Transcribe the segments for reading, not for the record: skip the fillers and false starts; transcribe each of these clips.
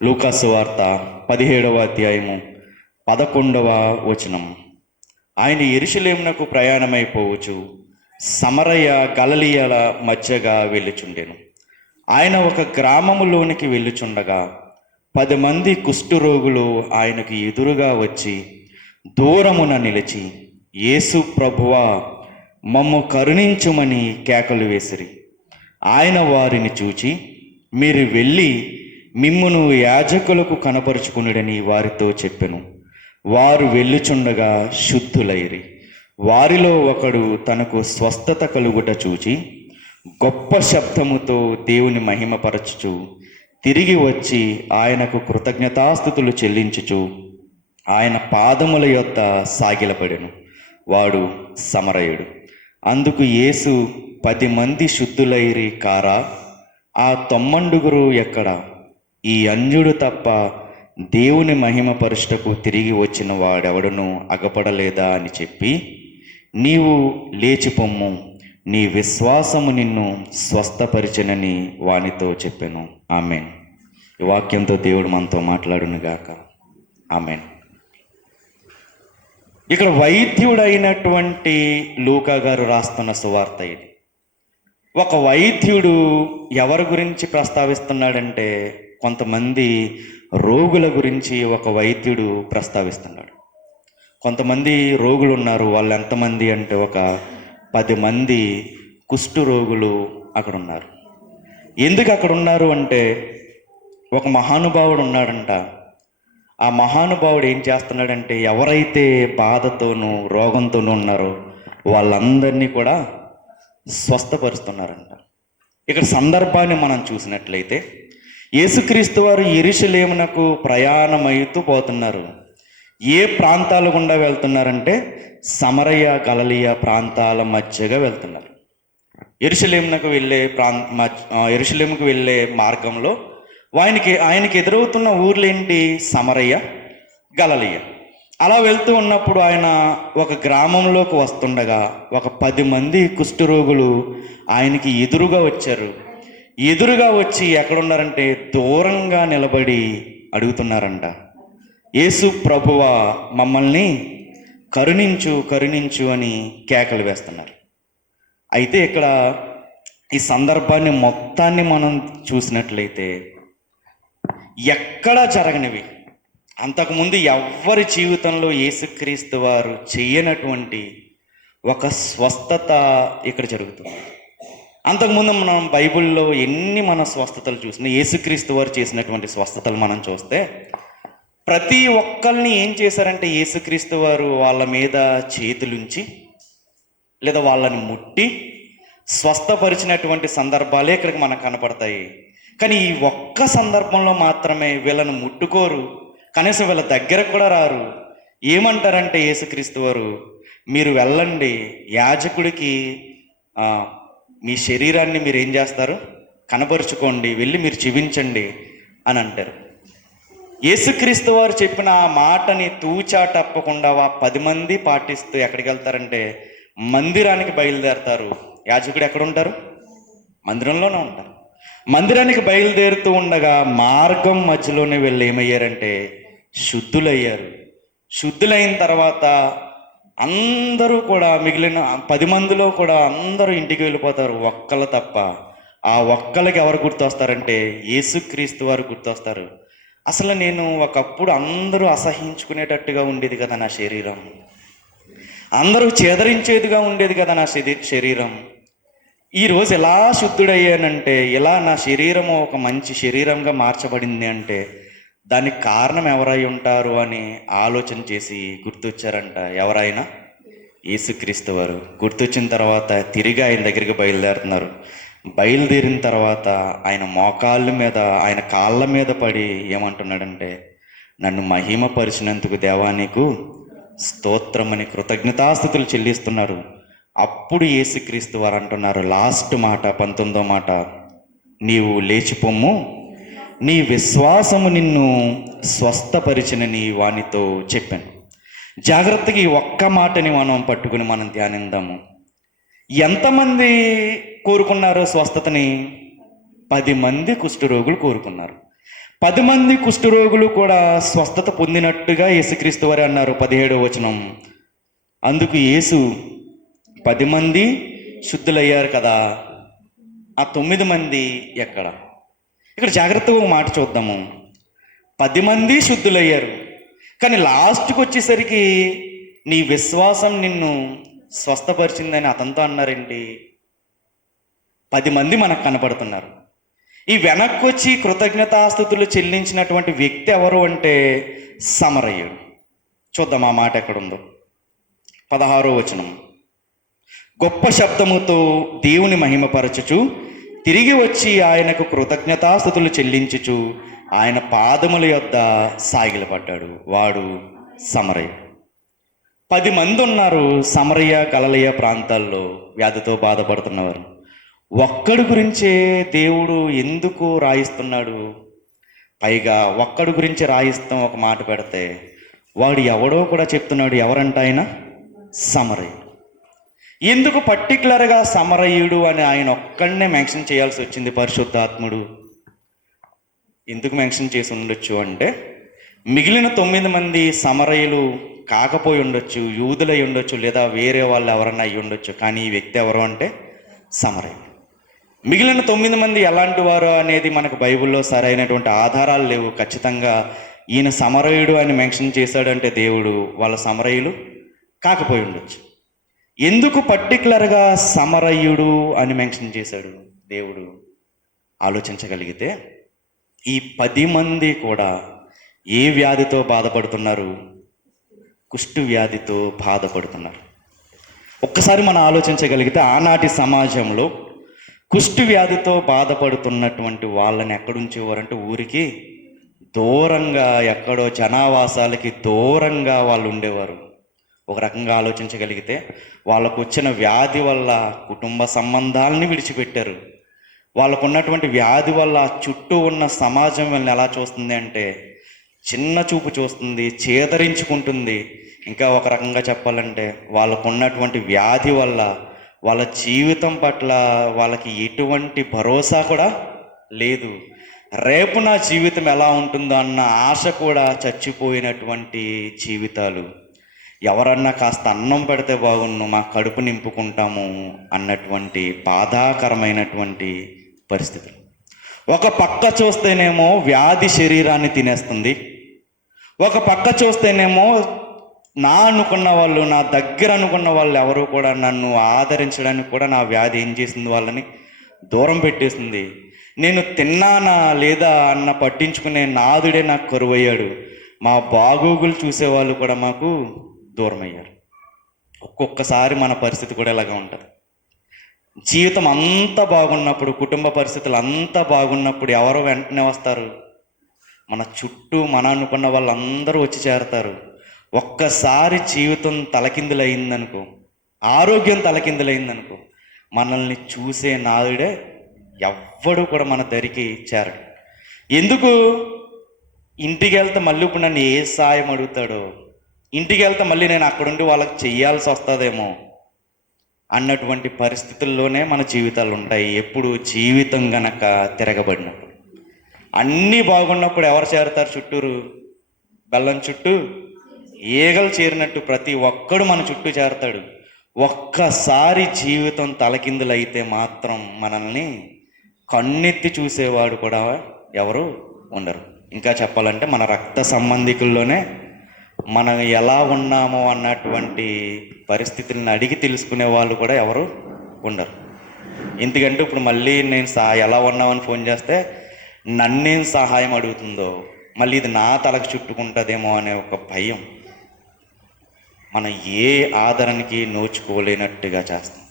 లూకాసు వార్త 17వ అధ్యాయము 11వ వచనం. ఆయన యెరూషలేమునకు ప్రయాణమైపోవచ్చు సమరయ గలిలయల మధ్యగా వెళ్ళుచుండెను. ఆయన ఒక గ్రామములోనికి వెళ్ళుచుండగా 10 మంది కుష్ఠరోగులు ఆయనకు ఎదురుగా వచ్చి దూరమున నిలిచి, యేసు ప్రభువా, మమ్ము కరుణించుమని కేకలు వేసిరి. ఆయన వారిని చూచి, మీరు వెళ్ళి మిమ్మును యాజకులకు కనపరుచుకునుడని వారితో చెప్పెను. వారు వెళ్ళుచుండగా శుద్ధులైరి. వారిలో ఒకడు తనకు స్వస్థత కలుగుట చూచి గొప్ప శబ్దముతో దేవుని మహిమపరచుచు తిరిగి వచ్చి ఆయనకు కృతజ్ఞతాస్తుతులు చెల్లించుచు ఆయన పాదముల యొద్ద సాగిలపడెను. వాడు సమరయుడు. అందుకు యేసు, 10 మంది శుద్ధులైరి కారా? ఆ 90 ఎక్కడ? ఈ అన్యుడు తప్ప దేవుని మహిమపరుచుటకు తిరిగి వచ్చిన వాడెవడను అగపడలేదా అని చెప్పి, నీవు లేచిపొమ్ము, నీ విశ్వాసము నిన్ను స్వస్థపరిచెనని వానితో చెప్పెను. ఆమేన్. ఈ వాక్యంతో దేవుడు మనతో మాట్లాడును గాక. ఆమేన్. ఇక్కడ వైద్యుడైనటువంటి లూకా గారు రాస్తున్న సువార్త ఇది. ఒక వైద్యుడు ఎవరి గురించి ప్రస్తావిస్తున్నాడంటే, కొంతమంది రోగుల గురించి ఒక వైద్యుడు ప్రస్తావిస్తున్నాడు. కొంతమంది రోగులు ఉన్నారు. వాళ్ళు ఎంతమంది అంటే ఒక 10 మంది కుష్టు రోగులు అక్కడ ఉన్నారు. ఎందుకు అక్కడ ఉన్నారు అంటే, ఒక మహానుభావుడు ఉన్నాడంట. ఆ మహానుభావుడు ఏం చేస్తున్నాడంటే, ఎవరైతే బాధతోనూ రోగంతోనూ ఉన్నారో వాళ్ళందరినీ కూడా స్వస్థపరుస్తున్నారంట. ఇక్కడ సందర్భాన్ని మనం చూసినట్లయితే, యేసుక్రీస్తు వారు యెరూషలేమునకు ప్రయాణమైతూ పోతున్నారు. ఏ ప్రాంతాల గుండా వెళ్తున్నారంటే, సమరయ గలిలయ ప్రాంతాల మధ్యగా వెళ్తున్నారు. యెరూషలేముకు వెళ్ళే మార్గంలో ఆయనకి ఎదురవుతున్న ఊర్లేంటి? సమరయ, గలిలయ. అలా వెళ్తూ ఉన్నప్పుడు ఆయన ఒక గ్రామంలోకి వస్తుండగా ఒక 10 మంది కుష్ఠరోగులు ఆయనకి ఎదురుగా వచ్చారు. ఎదురుగా వచ్చి ఎక్కడున్నారంటే దూరంగా నిలబడి అడుగుతున్నారంట, యేసు ప్రభువా, మమ్మల్ని కరుణించు కరుణించు అని కేకలు వేస్తున్నారు. అయితే ఇక్కడ ఈ సందర్భాన్ని మొత్తాన్ని మనం చూసినట్లయితే ఎక్కడా జరగనివి, అంతకుముందు ఎవ్వరి జీవితంలో యేసుక్రీస్తు వారు చేయనటువంటి ఒక స్వస్థత ఇక్కడ జరుగుతుంది. అంతకుముందు మనం బైబిల్లో మన స్వస్థతలు చూసినా, యేసుక్రీస్తు వారు చేసినటువంటి స్వస్థతలు మనం చూస్తే, ప్రతి ఒక్కరిని ఏం చేశారంటే యేసుక్రీస్తు వారు వాళ్ళ మీద చేతులుంచి లేదా వాళ్ళని ముట్టి స్వస్థపరిచినటువంటి సందర్భాలే ఇక్కడికి మనకు కనపడతాయి. కానీ ఈ ఒక్క సందర్భంలో మాత్రమే వీళ్ళని ముట్టుకోరు, కనీసం వీళ్ళ దగ్గరకు కూడా రారు. ఏమంటారంటే యేసుక్రీస్తు వారు, మీరు వెళ్ళండి, యాజకుడికి మీ శరీరాన్ని మీరు ఏం చేస్తారు, కనపరుచుకోండి, వెళ్ళి మీరు జీవించండి అని అంటారు. యేసుక్రీస్తు వారు చెప్పిన ఆ మాటని తూచా తప్పకుండా 10 మంది పాటిస్తూ ఎక్కడికి వెళ్తారంటే మందిరానికి బయలుదేరతారు. యాజకుడు ఎక్కడ ఉంటారు? మందిరంలోనే ఉంటారు. మందిరానికి బయలుదేరుతూ ఉండగా మార్గం మధ్యలోనే వీళ్ళు ఏమయ్యారంటే శుద్ధులయ్యారు. శుద్ధులైన తర్వాత అందరూ కూడా, మిగిలిన 10 మందిలో కూడా అందరూ ఇంటికి వెళ్ళిపోతారు, ఒక్కళ్ళు తప్ప. ఆ ఒక్కళ్ళకి ఎవరు గుర్తొస్తారంటే యేసుక్రీస్తు వారు గుర్తొస్తారు. అసలు నేను ఒకప్పుడు అందరూ అసహించుకునేటట్టుగా ఉండేది కదా నా శరీరం, అందరూ చేదరించేదిగా ఉండేది కదా నా శరీరం. ఈరోజు ఎలా శుద్ధుడయ్యానంటే, ఇలా నా శరీరము ఒక మంచి శరీరంగా మార్చబడింది అంటే దానికి కారణం ఎవరై ఉంటారు అని ఆలోచన చేసి గుర్తొచ్చారంట. ఎవరైనా? యేసుక్రీస్తు వారు. గుర్తొచ్చిన తర్వాత తిరిగి ఆయన దగ్గరికి బయలుదేరుతున్నారు. బయలుదేరిన తర్వాత ఆయన మోకాళ్ళ మీద, ఆయన కాళ్ళ మీద పడి ఏమంటున్నాడంటే, నన్ను మహిమపరిచినందుకు దేవా నీకు స్తోత్రమని కృతజ్ఞతాస్తుతులు చెల్లిస్తున్నారు. అప్పుడు యేసుక్రీస్తు వారు అంటున్నారు, లాస్ట్ మాట, 19వ మాట, నీవు లేచిపొమ్ము, నీ విశ్వాసము నిన్ను స్వస్థపరిచినని వానితో చెప్పాను. జాగ్రత్తగా ఈ ఒక్క మాటని మనం పట్టుకుని మనం ధ్యానిద్దాము. ఎంతమంది కోరుకున్నారు స్వస్థతని? 10 మంది కుష్ఠరోగులు కోరుకున్నారు. 10 మంది కుష్ఠరోగులు కూడా స్వస్థత పొందినట్టుగా యేసుక్రీస్తు వారు అన్నారు 17వ వచనం. అందుకు యేసు 10 మంది శుద్ధులయ్యారు కదా, ఆ 9 మంది ఎక్కడ? ఇక్కడ జాగ్రత్తగా ఒక మాట చూద్దాము. 10 మంది శుద్ధులయ్యారు, కానీ లాస్ట్కి వచ్చేసరికి నీ విశ్వాసం నిన్ను స్వస్థపరిచిందని అతనితో అన్నారేంటి? 10 మంది మనకు కనపడుతున్నారు. ఈ వెనక్కి వచ్చి కృతజ్ఞతాస్తుతులు చెల్లించినటువంటి వ్యక్తి ఎవరు అంటే సమరయుడు. చూద్దాం ఆ మాట ఎక్కడుందో. 16వ వచనం. గొప్ప శబ్దముతో దేవుని మహిమపరచుచు తిరిగి వచ్చి ఆయనకు కృతజ్ఞతాస్తుతులు చెల్లించుచు ఆయన పాదముల యొద్ద సాగిలపడ్డాడు. వాడు సమరయుడు. 10 మంది ఉన్నారు సమరయ గలిలయ ప్రాంతాల్లో వ్యాధితో బాధపడుతున్నవారు. ఒక్కడి గురించే దేవుడు ఎందుకు రాయిస్తున్నాడు? పైగా ఒక్కడి గురించి రాయిస్తాం ఒక మాట పెడితే వాడు ఎవడో కూడా చెప్తున్నాడు. ఎవరంట ఆయన? సమరయుడు. ఎందుకు పర్టికులర్గా సమరయుడు అని ఆయన ఒక్కడనే మెన్షన్ చేయాల్సి వచ్చింది పరిశుద్ధాత్ముడు? ఎందుకు మెన్షన్ చేసి ఉండొచ్చు అంటే, మిగిలిన 9 మంది సమరయులు కాకపోయి ఉండొచ్చు, యూదులై ఉండొచ్చు, లేదా వేరే వాళ్ళు ఎవరన్నా అయి ఉండొచ్చు. కానీ ఈ వ్యక్తి ఎవరు అంటే సమరయుడు. మిగిలిన 9 మంది ఎలాంటి వారు అనేది మనకు బైబిల్లో సరైనటువంటి ఆధారాలు లేవు. ఖచ్చితంగా ఈయన సమరయుడు అని మెన్షన్ చేశాడంటే దేవుడు వాళ్ళ సమరయులు కాకపోయి ఉండొచ్చు. ఎందుకు పర్టికులర్గా సమరయుడు అని మెన్షన్ చేశాడు దేవుడు ఆలోచించగలిగితే, ఈ 10 మంది కూడా ఏ వ్యాధితో బాధపడుతున్నారు? కుష్టు వ్యాధితో బాధపడుతున్నారు. ఒక్కసారి మనం ఆలోచించగలిగితే ఆనాటి సమాజంలో కుష్టు వ్యాధితో బాధపడుతున్నటువంటి వాళ్ళని ఎక్కడుంచేవారంటే ఊరికి దూరంగా, ఎక్కడో జనావాసాలకి దూరంగా వాళ్ళు ఉండేవారు. ఒక రకంగా ఆలోచించగలిగితే వాళ్ళకు వచ్చిన వ్యాధి వల్ల కుటుంబ సంబంధాలని విడిచిపెట్టారు. వాళ్ళకు ఉన్నటువంటి వ్యాధి వల్ల చుట్టూ ఉన్న సమాజం వాళ్ళని ఎలా చూస్తుంది అంటే చిన్న చూపు చూస్తుంది, చేదరించుకుంటుంది. ఇంకా ఒక రకంగా చెప్పాలంటే వాళ్ళకు ఉన్నటువంటి వ్యాధి వల్ల వాళ్ళ జీవితం పట్ల వాళ్ళకి ఎటువంటి భరోసా కూడా లేదు. రేపు నా జీవితం ఎలా ఉంటుందో అన్న ఆశ కూడా చచ్చిపోయినటువంటి జీవితాలు. ఎవరన్నా కాస్త అన్నం పెడితే బాగున్ను, మా కడుపు నింపుకుంటాము అన్నటువంటి బాధాకరమైనటువంటి పరిస్థితులు. ఒక పక్క చూస్తేనేమో వ్యాధి శరీరాన్ని తినేస్తుంది, ఒక పక్క చూస్తేనేమో నా అనుకున్న వాళ్ళు, నా దగ్గర అనుకున్న వాళ్ళు ఎవరు కూడా నన్ను ఆదరించడానికి కూడా నా వ్యాధి ఏం చేసింది? వాళ్ళని దూరం పెట్టేసింది. నేను తిన్నానా లేదా అన్న పట్టించుకునే నాదుడే నాకు కరువయ్యాడు. మా బాగోగులు చూసేవాళ్ళు కూడా మాకు దూరం అయ్యారు. ఒక్కొక్కసారి మన పరిస్థితి కూడా ఇలాగే ఉంటుంది. జీవితం అంతా బాగున్నప్పుడు, కుటుంబ పరిస్థితులు అంతా బాగున్నప్పుడు ఎవరో వెంటనే వస్తారు? మన చుట్టూ మన అనుకున్న వాళ్ళందరూ వచ్చి చేరతారు. ఒక్కసారి జీవితం తలకిందులయ్యిందనుకో, ఆరోగ్యం తలకిందులయ్యిందనుకో, మనల్ని చూసే నాదుడే ఎవ్వడు కూడా మన దరికి చేరడు. ఎందుకు? ఇంటికి వెళ్తే మళ్ళీ ఇప్పుడు నన్ను ఏ సాయం అడుగుతాడో, ఇంటికి వెళ్తే మళ్ళీ నేను అక్కడుండి వాళ్ళకి చెయ్యాల్సి వస్తుందేమో అన్నటువంటి పరిస్థితుల్లోనే మన జీవితాలు ఉంటాయి. ఎప్పుడు జీవితం గనక తిరగబడినప్పుడు. అన్నీ బాగున్నప్పుడు ఎవరు చేరతారు చుట్టూరు? బెల్లం చుట్టూ ఈగలు చేరినట్టు ప్రతి ఒక్కడు మన చుట్టూ చేరతాడు. ఒక్కసారి జీవితం తలకిందులైతే మాత్రం మనల్ని కన్నెత్తి చూసేవాడు కూడా ఎవరు ఉండరు. ఇంకా చెప్పాలంటే మన రక్త సంబంధికుల్లోనే మనం ఎలా ఉన్నామో అన్నటువంటి పరిస్థితులను అడిగి తెలుసుకునే వాళ్ళు కూడా ఎవరు ఉండరు. ఎందుకంటే ఇప్పుడు మళ్ళీ నేను ఎలా ఉన్నామని ఫోన్ చేస్తే నన్నేం సహాయం అడుగుతుందో, మళ్ళీ ఇది నా తలకు చుట్టుకుంటుందేమో అనే ఒక భయం మనం ఏ ఆదరణకి నోచుకోలేనట్టుగా చేస్తాం.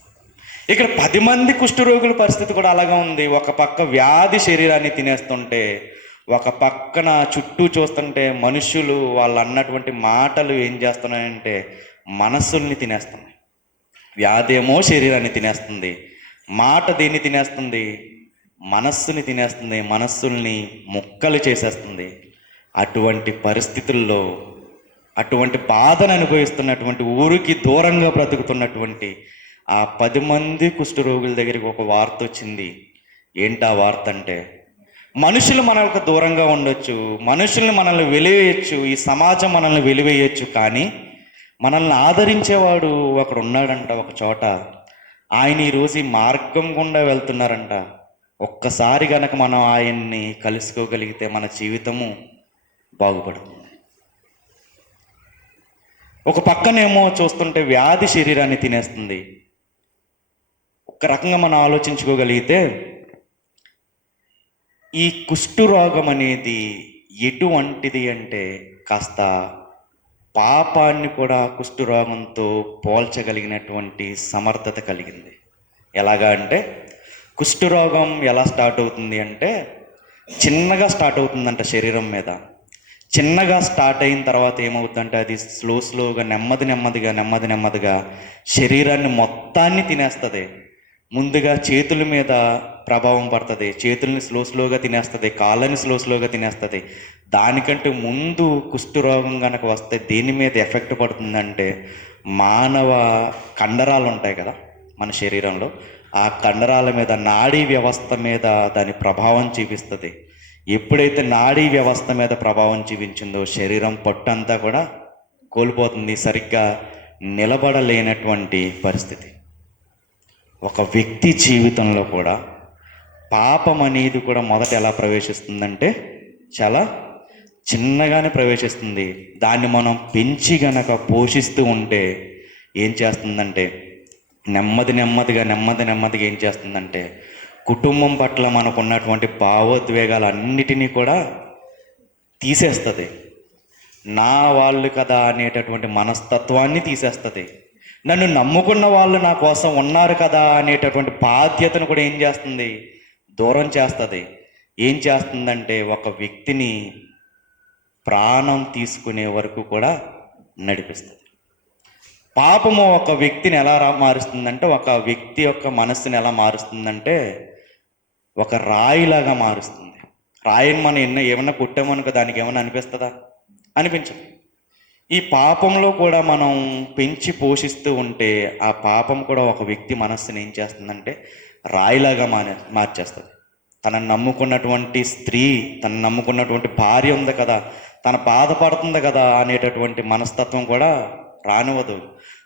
ఇక్కడ 10 మంది కుష్ఠరోగుల పరిస్థితి కూడా అలాగే ఉంది. ఒక పక్క వ్యాధి శరీరాన్ని తినేస్తుంటే, ఒక పక్కన చుట్టూ చూస్తుంటే మనుషులు వాళ్ళు అన్నటువంటి మాటలు ఏం చేస్తున్నాయంటే మనస్సుల్ని తినేస్తున్నాయి. వ్యాధి ఏమో శరీరాన్ని తినేస్తుంది, మాట దేన్ని తినేస్తుంది? మనస్సుని తినేస్తుంది, మనస్సుల్ని ముక్కలు చేసేస్తుంది. అటువంటి పరిస్థితుల్లో, అటువంటి బాధను అనుభవిస్తున్నటువంటి, ఊరికి దూరంగా బ్రతుకుతున్నటువంటి ఆ 10 మంది కుష్ఠరోగుల దగ్గరికి ఒక వార్త వచ్చింది. ఏంటా వార్త అంటే, మనుషులు మనకు దూరంగా ఉండొచ్చు, మనుషుల్ని మనల్ని వెలివేయచ్చు, ఈ సమాజం మనల్ని వెలివేయచ్చు, కానీ మనల్ని ఆదరించేవాడు ఒకడు ఉన్నాడంట ఒక చోట. ఆయన ఈరోజు ఈ మార్గం గుండా వెళ్తున్నారంట. ఒక్కసారి గనక మనం ఆయన్ని కలుసుకోగలిగితే మన జీవితము బాగుపడుతుంది. ఒక పక్కనేమో చూస్తుంటే వ్యాధి శరీరాన్ని తినేస్తుంది. ఒక రకంగా మనం ఆలోచించుకోగలిగితే ఈ కుష్ఠరోగం అనేది ఎటువంటిది అంటే కాస్త పాపాన్ని కూడా కుష్ఠరోగంతో పోల్చగలిగినటువంటి సమర్థత కలిగింది. ఎలాగా అంటే కుష్ఠరోగం ఎలా స్టార్ట్ అవుతుంది అంటే చిన్నగా స్టార్ట్ అవుతుందంట శరీరం మీద. చిన్నగా స్టార్ట్ అయిన తర్వాత ఏమవుతుందంటే అది స్లోగా నెమ్మదిగా శరీరాన్ని మొత్తాన్ని తినేస్తుంది. ముందుగా చేతుల మీద ప్రభావం పడుతుంది, చేతుల్ని స్లోగా తినేస్తుంది, కాళ్ళని స్లోగా తినేస్తుంది. దానికంటే ముందు కుష్ఠరోగం కనుక వస్తే దేని మీద ఎఫెక్ట్ పడుతుందంటే మానవ కండరాలు ఉంటాయి కదా మన శరీరంలో, ఆ కండరాల మీద, నాడీ వ్యవస్థ మీద దాని ప్రభావం చూపిస్తుంది. ఎప్పుడైతే నాడీ వ్యవస్థ మీద ప్రభావం చూపించిందో శరీరం పట్టంతా కూడా కోల్పోతుంది, సరిగ్గా నిలబడలేనటువంటి పరిస్థితి. ఒక వ్యక్తి జీవితంలో కూడా పాపం అనేది కూడా మొదట ఎలా ప్రవేశిస్తుందంటే చాలా చిన్నగానే ప్రవేశిస్తుంది. దాన్ని మనం పెంచి గనక పోషిస్తూ ఉంటే ఏం చేస్తుందంటే నెమ్మదిగా ఏం చేస్తుందంటే కుటుంబం పట్ల మనకు ఉన్నటువంటి భావోద్వేగాలన్నిటినీ కూడా తీసేస్తుంది. నా వాళ్ళు కదా అనేటటువంటి మనస్తత్వాన్ని తీసేస్తుంది. నన్ను నమ్ముకున్న వాళ్ళు నా కోసం ఉన్నారు కదా అనేటటువంటి బాధ్యతను కూడా ఏం చేస్తుంది, దూరం చేస్తుంది. ఏం చేస్తుందంటే ఒక వ్యక్తిని ప్రాణం తీసుకునే వరకు కూడా నడిపిస్తుంది. పాపము ఒక వ్యక్తిని ఎలా మారుస్తుందంటే, ఒక వ్యక్తి యొక్క మనస్సుని ఎలా మారుస్తుందంటే ఒక రాయిలాగా మారుస్తుంది. రాయిని మనం ఏమన్నా కొట్టామనుకో దానికి ఏమన్నా అనిపిస్తుందా? అనిపించదు. ఈ పాపంలో కూడా మనం పెంచి పోషిస్తూ ఉంటే ఆ పాపం కూడా ఒక వ్యక్తి మనస్సుని ఏం చేస్తుందంటే రాయిలాగా మార్చేస్తుంది. తనను నమ్ముకున్నటువంటి స్త్రీ, తను నమ్ముకున్నటువంటి భార్య ఉంది కదా, తన బాధపడుతుంది కదా అనేటటువంటి మనస్తత్వం కూడా రానివ్వదు.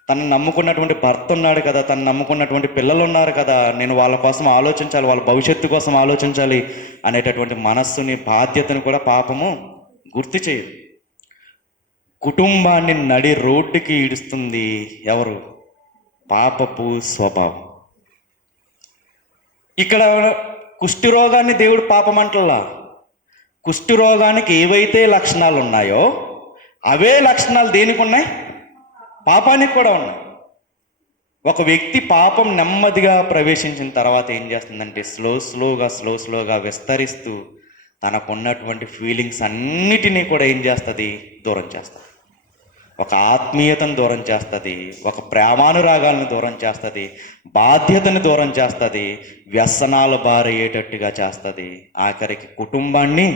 తను నమ్ముకున్నటువంటి భర్త ఉన్నాడు కదా, తను నమ్ముకున్నటువంటి పిల్లలు ఉన్నారు కదా, నేను వాళ్ళ కోసం ఆలోచించాలి, వాళ్ళ భవిష్యత్తు కోసం ఆలోచించాలి అనేటటువంటి మనస్సుని, బాధ్యతను కూడా పాపము గుర్తు చేయదు. కుటుంబాన్ని నడి రోడ్డుకి ఈడుస్తుంది ఎవరు? పాపపు స్వభావం. ఇక్కడ కుష్ఠరోగాన్ని దేవుడు పాపం అంటలా. కుష్ఠరోగానికి ఏవైతే లక్షణాలు ఉన్నాయో అవే లక్షణాలు దేనికి ఉన్నాయి? పాపానికి కూడా ఉన్నాయి. ఒక వ్యక్తి పాపం నెమ్మదిగా ప్రవేశించిన తర్వాత ఏం చేస్తుందంటే స్లోగా విస్తరిస్తూ తనకున్నటువంటి ఫీలింగ్స్ అన్నిటినీ కూడా ఏం చేస్తుంది? దూరం చేస్తుంది. ఒక ఆత్మీయతను దూరం చేస్తుంది, ఒక ప్రేమానురాగాలను దూరం చేస్తుంది, బాధ్యతను దూరం చేస్తుంది, వ్యసనాలు బారయ్యేటట్టుగా చేస్తుంది, ఆఖరికి కుటుంబాన్ని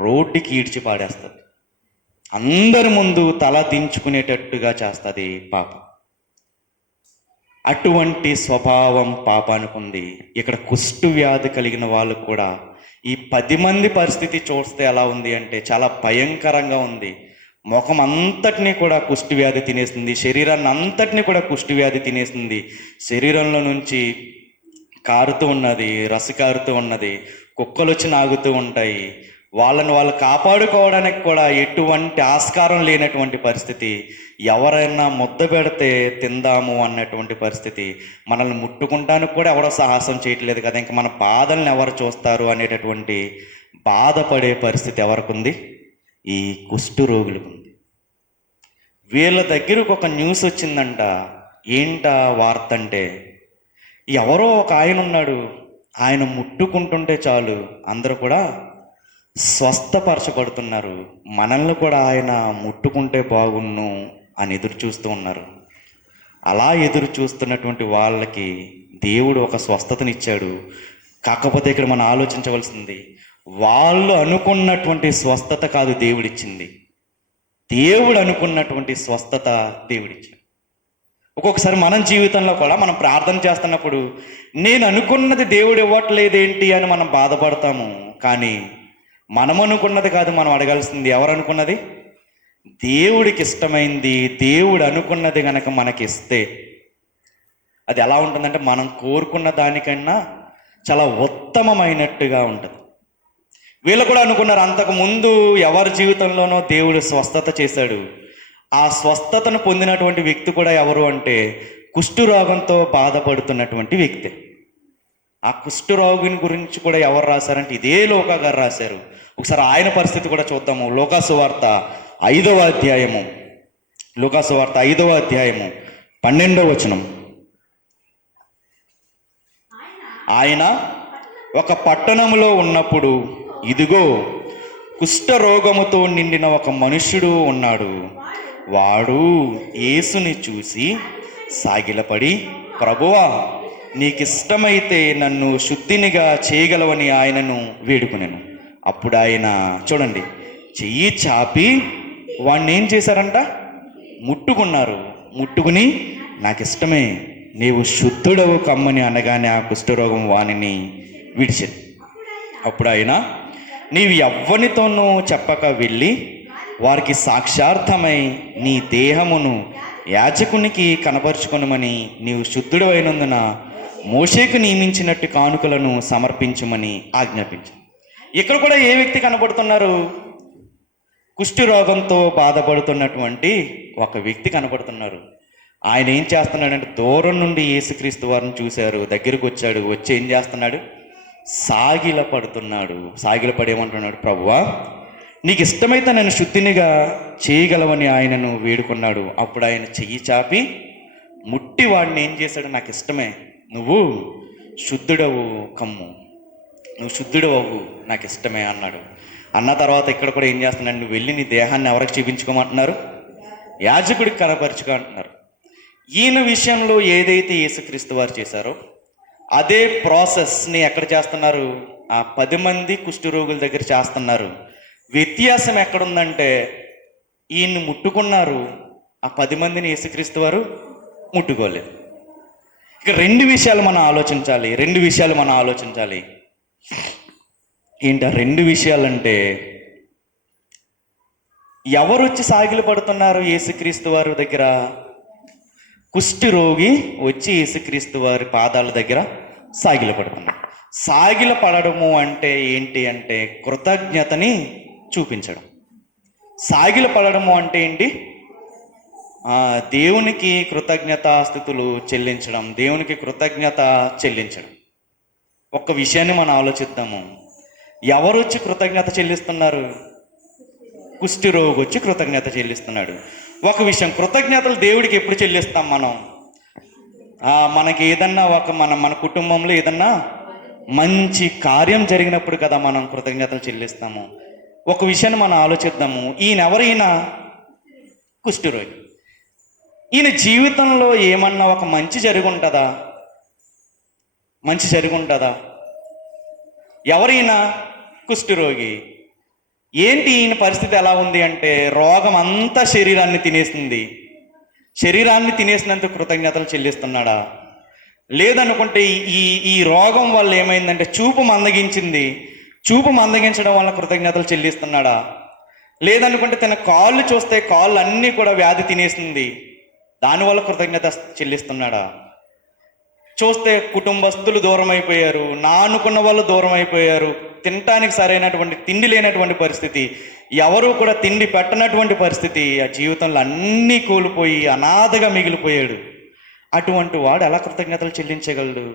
రోడ్డుకి ఈడ్చి పాడేస్తుంది, అందరి ముందు తల దించుకునేటట్టుగా చేస్తుంది పాపం. అటువంటి స్వభావం పాపానికి ఉంది. ఇక్కడ కుష్టు వ్యాధి కలిగిన వాళ్ళు కూడా ఈ 10 మంది పరిస్థితి చూస్తే ఎలా ఉంది అంటే చాలా భయంకరంగా ఉంది. ముఖం అంతటినీ కూడా కుష్టి వ్యాధి తినేస్తుంది, శరీరాన్ని అంతటినీ కూడా కుష్టి వ్యాధి తినేస్తుంది. శరీరంలో నుంచి కారుతూ ఉన్నది, రసి కారుతూ ఉన్నది, కుక్కలు వచ్చి నాగుతూ ఉంటాయి. వాళ్ళని వాళ్ళు కాపాడుకోవడానికి కూడా ఎటువంటి ఆస్కారం లేనటువంటి పరిస్థితి. ఎవరైనా ముద్ద పెడితే తిందాము అన్నటువంటి పరిస్థితి. మనల్ని ముట్టుకుంటానికి కూడా ఎవరో సాహసం చేయట్లేదు కదా, ఇంకా మన బాధల్ని ఎవరు చూస్తారు అనేటటువంటి బాధపడే పరిస్థితి ఎవరికి ఉంది? ఈ కుష్టు రోగులకు ఉంది. వీళ్ళ దగ్గరకు ఒక న్యూస్ వచ్చిందంట. ఏంటా వార్త అంటే, ఎవరో ఒక ఆయన ఉన్నాడు, ఆయన ముట్టుకుంటుంటే చాలు అందరూ కూడా స్వస్థపరచబడుతున్నారు, మనల్ని కూడా ఆయన ముట్టుకుంటే బాగున్ను అని ఎదురు చూస్తూ ఉన్నారు. అలా ఎదురు చూస్తున్నటువంటి వాళ్ళకి దేవుడు ఒక స్వస్థతనిచ్చాడు. కాకపోతే ఇక్కడ మనం ఆలోచించవలసింది, వాళ్ళు అనుకున్నటువంటి స్వస్థత కాదు దేవుడిచ్చింది, దేవుడు అనుకున్నటువంటి స్వస్థత దేవుడిచ్చాడు. ఒక్కొక్కసారి మనం జీవితంలో కూడా మనం ప్రార్థన చేస్తున్నప్పుడు నేను అనుకున్నది దేవుడు ఇవ్వట్లేదేంటి అని మనం బాధపడతాము. కానీ మనం అనుకున్నది కాదు మనం అడగాల్సింది. ఎవరు అనుకున్నది? దేవుడికి ఇష్టమైంది, దేవుడు అనుకున్నది గనక మనకిస్తే అది ఎలా ఉంటుందంటే మనం కోరుకున్న దానికన్నా చాలా ఉత్తమమైనట్టుగా ఉంటుంది. వీళ్ళు కూడా అనుకున్నారు, అంతకుముందు ఎవరి జీవితంలోనో దేవుడు స్వస్థత చేశాడు. ఆ స్వస్థతను పొందినటువంటి వ్యక్తి కూడా ఎవరు అంటే కుష్ఠరోగంతో బాధపడుతున్నటువంటి వ్యక్తి. ఆ కుష్ఠరోగిని గురించి కూడా ఎవరు రాశారంటే ఇదే లూకా గారు రాశారు. ఒకసారి ఆయన పరిస్థితి కూడా చూద్దాము. లూకాసు వార్త 5వ అధ్యాయము, లూకాసు వార్త 5వ అధ్యాయము 12వ వచనం. ఆయన ఒక పట్టణములో ఉన్నప్పుడు ఇదిగో కుష్ఠరోగముతో నిండిన ఒక మనుష్యుడు ఉన్నాడు. వాడు యేసుని చూసి సాగిలపడి, ప్రభువా, నీకిష్టమైతే నన్ను శుద్ధినిగా చేయగలవని ఆయనను వేడుకునేను. అప్పుడు ఆయన చూడండి, చెయ్యి చాపి వాడిని ఏం చేశారంట? ముట్టుకున్నారు. ముట్టుకుని, నాకిష్టమే, నీవు శుద్ధుడవు కమ్మని అనగానే ఆ కుష్ఠరోగం వానిని విడిచింది. అప్పుడు ఆయన, నీవు ఎవ్వనితోనూ చెప్పక వెళ్ళి వారికి సాక్షార్థమై నీ దేహమును యాజకునికి కనపరుచుకొనమని నీవు శుద్ధుడైనందున మోషేకు నియమించినట్టు కానుకలను సమర్పించమని ఆజ్ఞాపించు. ఇక్కడ కూడా ఏ వ్యక్తి కనబడుతున్నారు? కుష్ఠరోగంతో బాధపడుతున్నటువంటి ఒక వ్యక్తి కనబడుతున్నారు. ఆయన ఏం చేస్తున్నాడంటే దూరం నుండి యేసుక్రీస్తు వారిని చూశారు, దగ్గరికి వచ్చాడు. వచ్చి ఏం చేస్తున్నాడు? సాగిలపడుతున్నాడు. సాగిలపడేమంటున్నాడు, ప్రభువా, నీకు ఇష్టమైతే నన్ను శుద్ధినిగా చేయగలవని ఆయనను వేడుకున్నాడు. అప్పుడు ఆయన చెయ్యి చాపి ముట్టి వాడిని ఏం చేశాడు? నాకు ఇష్టమే, నువ్వు శుద్ధుడవు కమ్ము, నువ్వు శుద్ధుడవు, నాకు ఇష్టమే అన్నాడు. అన్న తర్వాత ఇక్కడ కూడా ఏం చేస్తున్నాడు? నువ్వు వెళ్ళి నీ దేహాన్ని ఎవరికి చూపించుకోమంటున్నారు? యాజకుడికి కనపరుచుకో అంటున్నారు. ఈయన విషయంలో ఏదైతే యేసుక్రీస్తు వారు చేశారో అదే ప్రాసెస్ని ఎక్కడ చేస్తున్నారు? ఆ 10 మంది కుష్ఠరోగుల దగ్గర చేస్తున్నారు. వ్యత్యాసం ఎక్కడుందంటే ఈయన్ని ముట్టుకున్నారు, ఆ 10 మందిని యేసుక్రీస్తు వారు ముట్టుకోలేదు. ఇక 2 విషయాలు మనం ఆలోచించాలి. ఏంటి ఆ 2 విషయాలంటే, ఎవరు వచ్చి సాగిలు పడుతున్నారు యేసుక్రీస్తు వారి దగ్గర? కుష్ఠరోగి వచ్చి యేసుక్రీస్తు వారి పాదాల దగ్గర సాగిల పడుతున్నాడు. సాగిల పడడము అంటే ఏంటి అంటే కృతజ్ఞతని చూపించడం. సాగిల పడడము అంటే ఏంటి? దేవునికి కృతజ్ఞతాస్థుతులు చెల్లించడం, దేవునికి కృతజ్ఞత చెల్లించడం. ఒక్క విషయాన్ని మనం ఆలోచిద్దాము. ఎవరు వచ్చి కృతజ్ఞత చెల్లిస్తున్నారు? కుష్ఠరోగి వచ్చి కృతజ్ఞత చెల్లిస్తున్నాడు. ఒక విషయం, కృతజ్ఞతలు దేవుడికి ఎప్పుడు చెల్లిస్తాం మనం? మనకి ఏదన్నా మన కుటుంబంలో ఏదన్నా మంచి కార్యం జరిగినప్పుడు కదా మనం కృతజ్ఞతలు చెల్లిస్తాము. ఒక విషయాన్ని మనం ఆలోచిద్దాము. ఈయన కుష్ఠరోగి. ఈయన జీవితంలో ఏమన్నా ఒక మంచి జరిగి ఉంటుందా? ఎవరైనా కుష్ఠరోగి. ఏంటి ఈయన పరిస్థితి ఎలా ఉంది అంటే రోగం అంతా శరీరాన్ని తినేసినంత కృతజ్ఞతలు చెల్లిస్తున్నాడా? లేదనుకుంటే ఈ రోగం వల్ల ఏమైందంటే చూపు మందగించడం వల్ల కృతజ్ఞతలు చెల్లిస్తున్నాడా? లేదనుకుంటే తన కాళ్ళు చూస్తే కాళ్ళు అన్నీ కూడా వ్యాధి తినేసింది, దానివల్ల కృతజ్ఞత చెల్లిస్తున్నాడా? చూస్తే కుటుంబస్తులు దూరం అయిపోయారు, నా అనుకున్న వాళ్ళు దూరం అయిపోయారు, తినటానికి సరైనటువంటి తిండి లేనటువంటి పరిస్థితి, ఎవరూ కూడా తిండి పెట్టనటువంటి పరిస్థితి, ఆ జీవితంలో అన్నీ కోల్పోయి అనాథగా మిగిలిపోయాడు. అటువంటి వాడు ఎలా కృతజ్ఞతలు చెల్లించగలడు?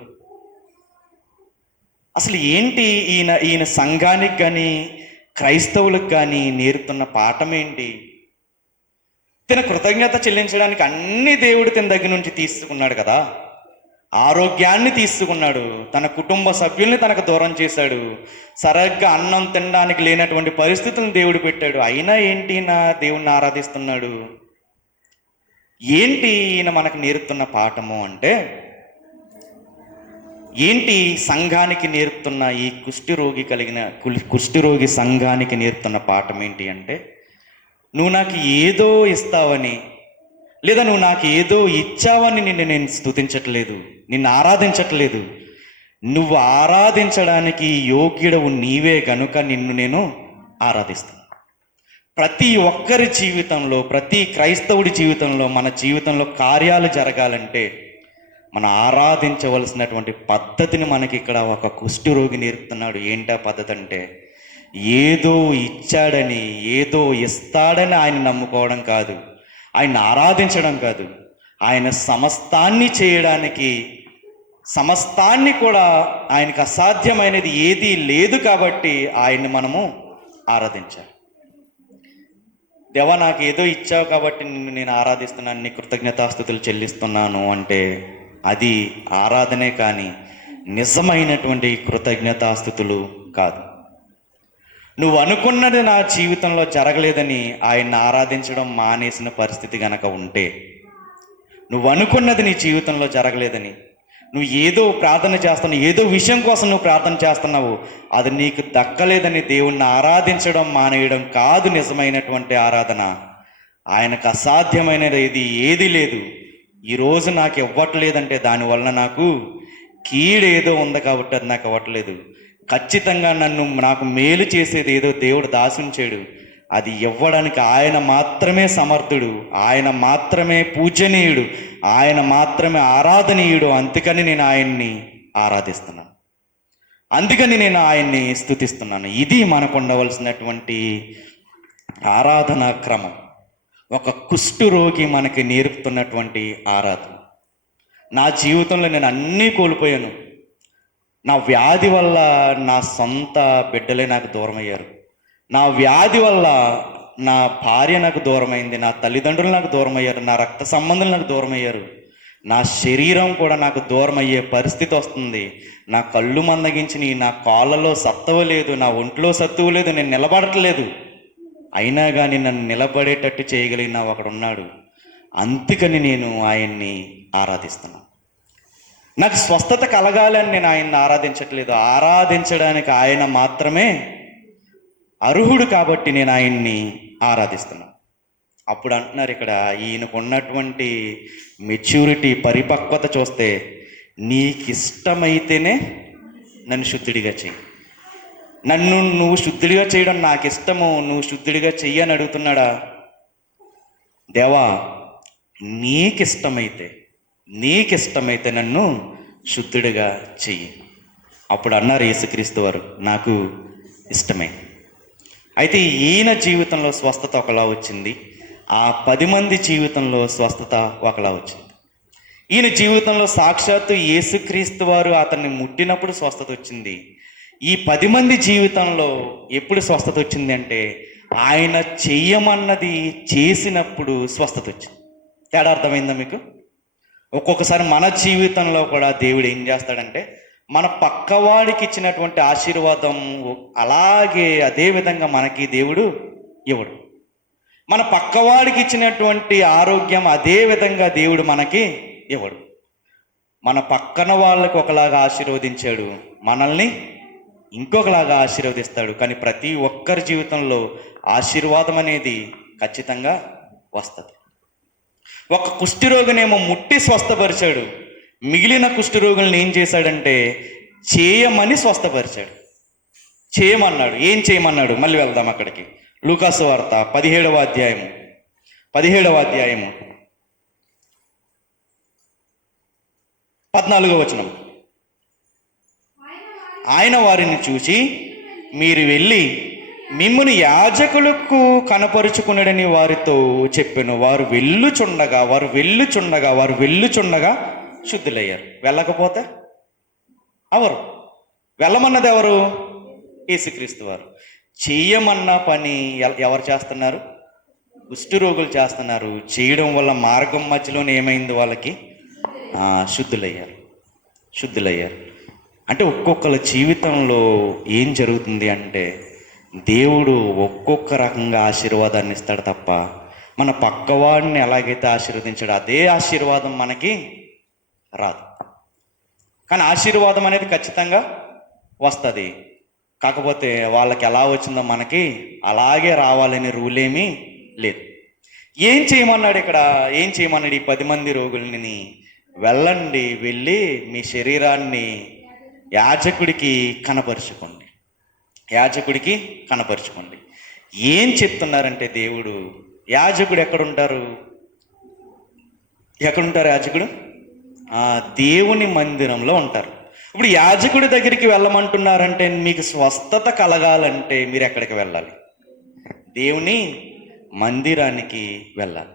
అసలు ఏంటి ఈయన సంఘానికి కానీ క్రైస్తవులకు కానీ నేర్పుతున్న పాఠం ఏంటి? తన కృతజ్ఞత చెల్లించడానికి అన్ని దేవుడు తన దగ్గర నుంచి తీసుకున్నాడు కదా. ఆరోగ్యాన్ని తీసుకున్నాడు, తన కుటుంబ సభ్యుల్ని తనకు దూరం చేశాడు, సరిగ్గా అన్నం తినడానికి లేనటువంటి పరిస్థితులను దేవుడు పెట్టాడు. అయినా ఏంటి నా దేవుణ్ణి ఆరాధిస్తున్నాడు? ఏంటి ఈయన మనకు నేర్పుతున్న పాఠము అంటే, ఏంటి సంఘానికి నేర్పుతున్న ఈ కుష్ఠరోగి సంఘానికి నేర్పుతున్న పాఠం ఏంటి అంటే, నువ్వు నాకు ఏదో ఇస్తావని, లేదా నువ్వు నాకు ఏదో ఇచ్చావని నేను స్తుతించట్లేదు, నిన్ను ఆరాధించట్లేదు. నువ్వు ఆరాధించడానికి యోగ్యుడవు నీవే గనుక నిన్ను నేను ఆరాధిస్తాను. ప్రతి ఒక్కరి జీవితంలో, ప్రతి క్రైస్తవుడి జీవితంలో, మన జీవితంలో కార్యాలు జరగాలంటే మనం ఆరాధించవలసినటువంటి పద్ధతిని మనకి ఇక్కడ ఒక కుష్ఠరోగి నేర్పుతున్నాడు. ఏంటా పద్ధతి అంటే, ఏదో ఇచ్చాడని, ఏదో ఇస్తాడని ఆయన నమ్ముకోవడం కాదు, ఆయన ఆరాధించడం కాదు, ఆయన సమస్తాన్ని చేయడానికి, సమస్తాన్ని కూడా ఆయనకు అసాధ్యమైనది ఏదీ లేదు కాబట్టి ఆయన్ని మనము ఆరాధించాలి. దేవా, నాకు ఏదో ఇచ్చావు కాబట్టి నిన్ను నేను ఆరాధిస్తున్నాను, నీ కృతజ్ఞతాస్తుతులు చెల్లిస్తున్నాను అంటే అది ఆరాధనే కానీ నిజమైనటువంటి కృతజ్ఞతాస్తుతులు కాదు. నువ్వు అనుకున్నది నా జీవితంలో జరగలేదని ఆయన్ని ఆరాధించడం మానేసిన పరిస్థితి గనక ఉంటే, నువ్వు అనుకున్నది నీ జీవితంలో జరగలేదని, నువ్వు ఏదో ప్రార్థన చేస్తున్నావు, ఏదో విషయం కోసం నువ్వు ప్రార్థన చేస్తున్నావు, అది నీకు దక్కలేదని దేవుణ్ణి ఆరాధించడం మానేయడం కాదు నిజమైనటువంటి ఆరాధన. ఆయనకు అసాధ్యమైనది ఏది లేదు. ఈరోజు నాకు ఇవ్వట్లేదంటే దానివల్ల నాకు కీడేదో ఉంది కాబట్టి అది నాకు ఇవ్వట్లేదు. ఖచ్చితంగా నాకు మేలు చేసేది ఏదో దేవుడు దాసుంచాడు, అది ఇవ్వడానికి ఆయన మాత్రమే సమర్థుడు, ఆయన మాత్రమే పూజనీయుడు, ఆయన మాత్రమే ఆరాధనీయుడు. అందుకని నేను ఆయన్ని ఆరాధిస్తున్నాను, అందుకని నేను ఆయన్ని స్తుతిస్తున్నాను. ఇది మనకు ఉండవలసినటువంటి ఆరాధనా క్రమం. ఒక కుష్ఠరోగి మనకి నేర్పుతున్నటువంటి ఆరాధన. నా జీవితంలో నేను అన్నీ కోల్పోయాను. నా వ్యాధి వల్ల నా సొంత బిడ్డలే నాకు దూరం అయ్యారు. నా వ్యాధి వల్ల నా భార్య నాకు దూరమైంది, నా తల్లిదండ్రులు నాకు దూరం అయ్యారు, నా రక్త సంబంధులు నాకు దూరం అయ్యారు, నా శరీరం కూడా నాకు దూరం అయ్యే పరిస్థితి వస్తుంది. నా కళ్ళు మందగించినాయి, నా కాళ్ళలో సత్తువ లేదు, నా ఒంట్లో సత్తువ లేదు, నేను నిలబడట్లేదు. అయినా కానీ నన్ను నిలబడేటట్టు చేయగలిగిన ఒకడున్నాడు. అందుకని నేను ఆయన్ని ఆరాధిస్తున్నాను. నాకు స్వస్థత కలగాలని నేను ఆయన్ని ఆరాధించట్లేదు, ఆరాధించడానికి ఆయన మాత్రమే అర్హుడు కాబట్టి నేను ఆయన్ని ఆరాధిస్తున్నాను. అప్పుడు అంటున్నారు ఇక్కడ, ఈయనకు ఉన్నటువంటి మెచ్యూరిటీ, పరిపక్వత చూస్తే, నీకు ఇష్టమైతేనే నన్ను శుద్ధుడిగా చెయ్యి, నన్ను నువ్వు శుద్ధుడిగా చేయడం నాకు ఇష్టము, నువ్వు శుద్ధుడిగా చెయ్యి అని అడుగుతున్నాడా? దేవా, నీకిష్టమైతే నన్ను శుద్ధుడిగా చెయ్యి. అప్పుడు అన్నారు యేసుక్రీస్తు వారు, నాకు ఇష్టమే. అయితే ఈయన జీవితంలో స్వస్థత ఒకలా వచ్చింది, ఆ 10 మంది జీవితంలో స్వస్థత ఒకలా వచ్చింది. ఈయన జీవితంలో సాక్షాత్తు యేసుక్రీస్తు వారు అతన్ని ముట్టినప్పుడు స్వస్థత వచ్చింది. ఈ 10 మంది జీవితంలో ఎప్పుడు స్వస్థత వచ్చింది అంటే, ఆయన చెయ్యమన్నది చేసినప్పుడు స్వస్థత వచ్చింది. తేడా అర్థమైందా మీకు? ఒక్కొక్కసారి మన జీవితంలో కూడా దేవుడు ఏం చేస్తాడంటే, మన పక్కవాడికి ఇచ్చినటువంటి ఆశీర్వాదం అలాగే అదే విధంగా మనకి దేవుడు ఇవ్వడు. మన పక్కవాడికి ఇచ్చినటువంటి ఆరోగ్యం అదే విధంగా దేవుడు మనకి ఇవ్వడు. మన పక్కన వాళ్ళకి ఒకలాగా ఆశీర్వదించాడు, మనల్ని ఇంకొకలాగా ఆశీర్వదిస్తాడు. కానీ ప్రతి ఒక్కరి జీవితంలో ఆశీర్వాదం అనేది ఖచ్చితంగా వస్తుంది. ఒక కుష్ఠరోగినేమో ముట్టి స్వస్థపరిచాడు, మిగిలిన కుష్ఠరోగులను ఏం చేశాడంటే చేయమని స్వస్థపరిచాడు. చేయమన్నాడు. ఏం చేయమన్నాడు? మళ్ళీ వెళ్దాం అక్కడికి. లూకాసు వార్త 17వ అధ్యాయము 14వ వచనం. ఆయన వారిని చూసి, మీరు వెళ్ళి మిమ్మును యాజకులకు కనపరుచుకున్నాడని వారితో చెప్పాను. వారు వెళ్ళుచుండగా శుద్ధులయ్యారు. వెళ్ళకపోతే వెళ్ళమన్నది ఎవరు? యేసుక్రీస్తు వారు. చెయ్యమన్న పని ఎవరు చేస్తున్నారు? కుష్ఠరోగులు చేస్తున్నారు. చేయడం వల్ల మార్గం మధ్యలోనే ఏమైంది? వాళ్ళకి శుద్ధులయ్యారు. అంటే ఒక్కొక్కరి జీవితంలో ఏం జరుగుతుంది అంటే, దేవుడు ఒక్కొక్క రకంగా ఆశీర్వాదాన్ని ఇస్తాడు తప్ప, మన పక్కవాడిని ఎలాగైతే ఆశీర్వదించాడో అదే ఆశీర్వాదం మనకి రాదు. కానీ ఆశీర్వాదం అనేది ఖచ్చితంగా వస్తుంది. కాకపోతే వాళ్ళకి ఎలా వచ్చిందో మనకి అలాగే రావాలని రూల్ ఏమీ లేదు. ఏం చేయమన్నాడు ఇక్కడ? ఏం చేయమన్నాడు? ఈ 10 మంది రోగుల్ని వెళ్ళండి, వెళ్ళి మీ శరీరాన్ని యాజకుడికి కనపరుచుకోండి. యాజకుడికి కనపరుచుకోండి. ఏం చెప్తున్నారంటే దేవుడు, యాజకుడు ఎక్కడుంటారు యాజకుడు? దేవుని మందిరంలో ఉంటారు. ఇప్పుడు యాజకుడి దగ్గరికి వెళ్ళమంటున్నారంటే మీకు స్వస్థత కలగాలంటే మీరు ఎక్కడికి వెళ్ళాలి? దేవుని మందిరానికి వెళ్ళాలి.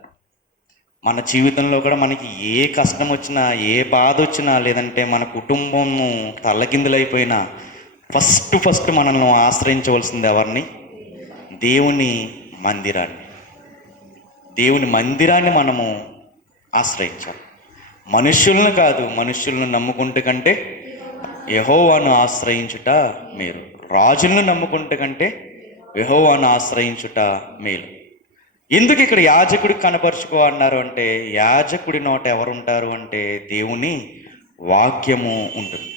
మన జీవితంలో కూడా మనకి ఏ కష్టం వచ్చినా, ఏ బాధ వచ్చినా, లేదంటే మన కుటుంబము తల్లకిందులైపోయినా ఫస్ట్ మనల్ని ఆశ్రయించవలసింది ఎవరిని? దేవుని మందిరాన్ని. దేవుని మందిరాన్ని మనము ఆశ్రయించాలి. మనుష్యులను కాదు, మనుష్యులను నమ్ముకుంటే కంటే యెహోవాను ఆశ్రయించుట మేలు. రాజులను నమ్ముకుంటే కంటే యెహోవాను ఆశ్రయించుట మేలు. ఎందుకు ఇక్కడ యాజకుడికి కనపరుచుకో అన్నారు అంటే, యాజకుడి నోట ఎవరుంటారు అంటే దేవుని వాక్యము ఉంటుంది.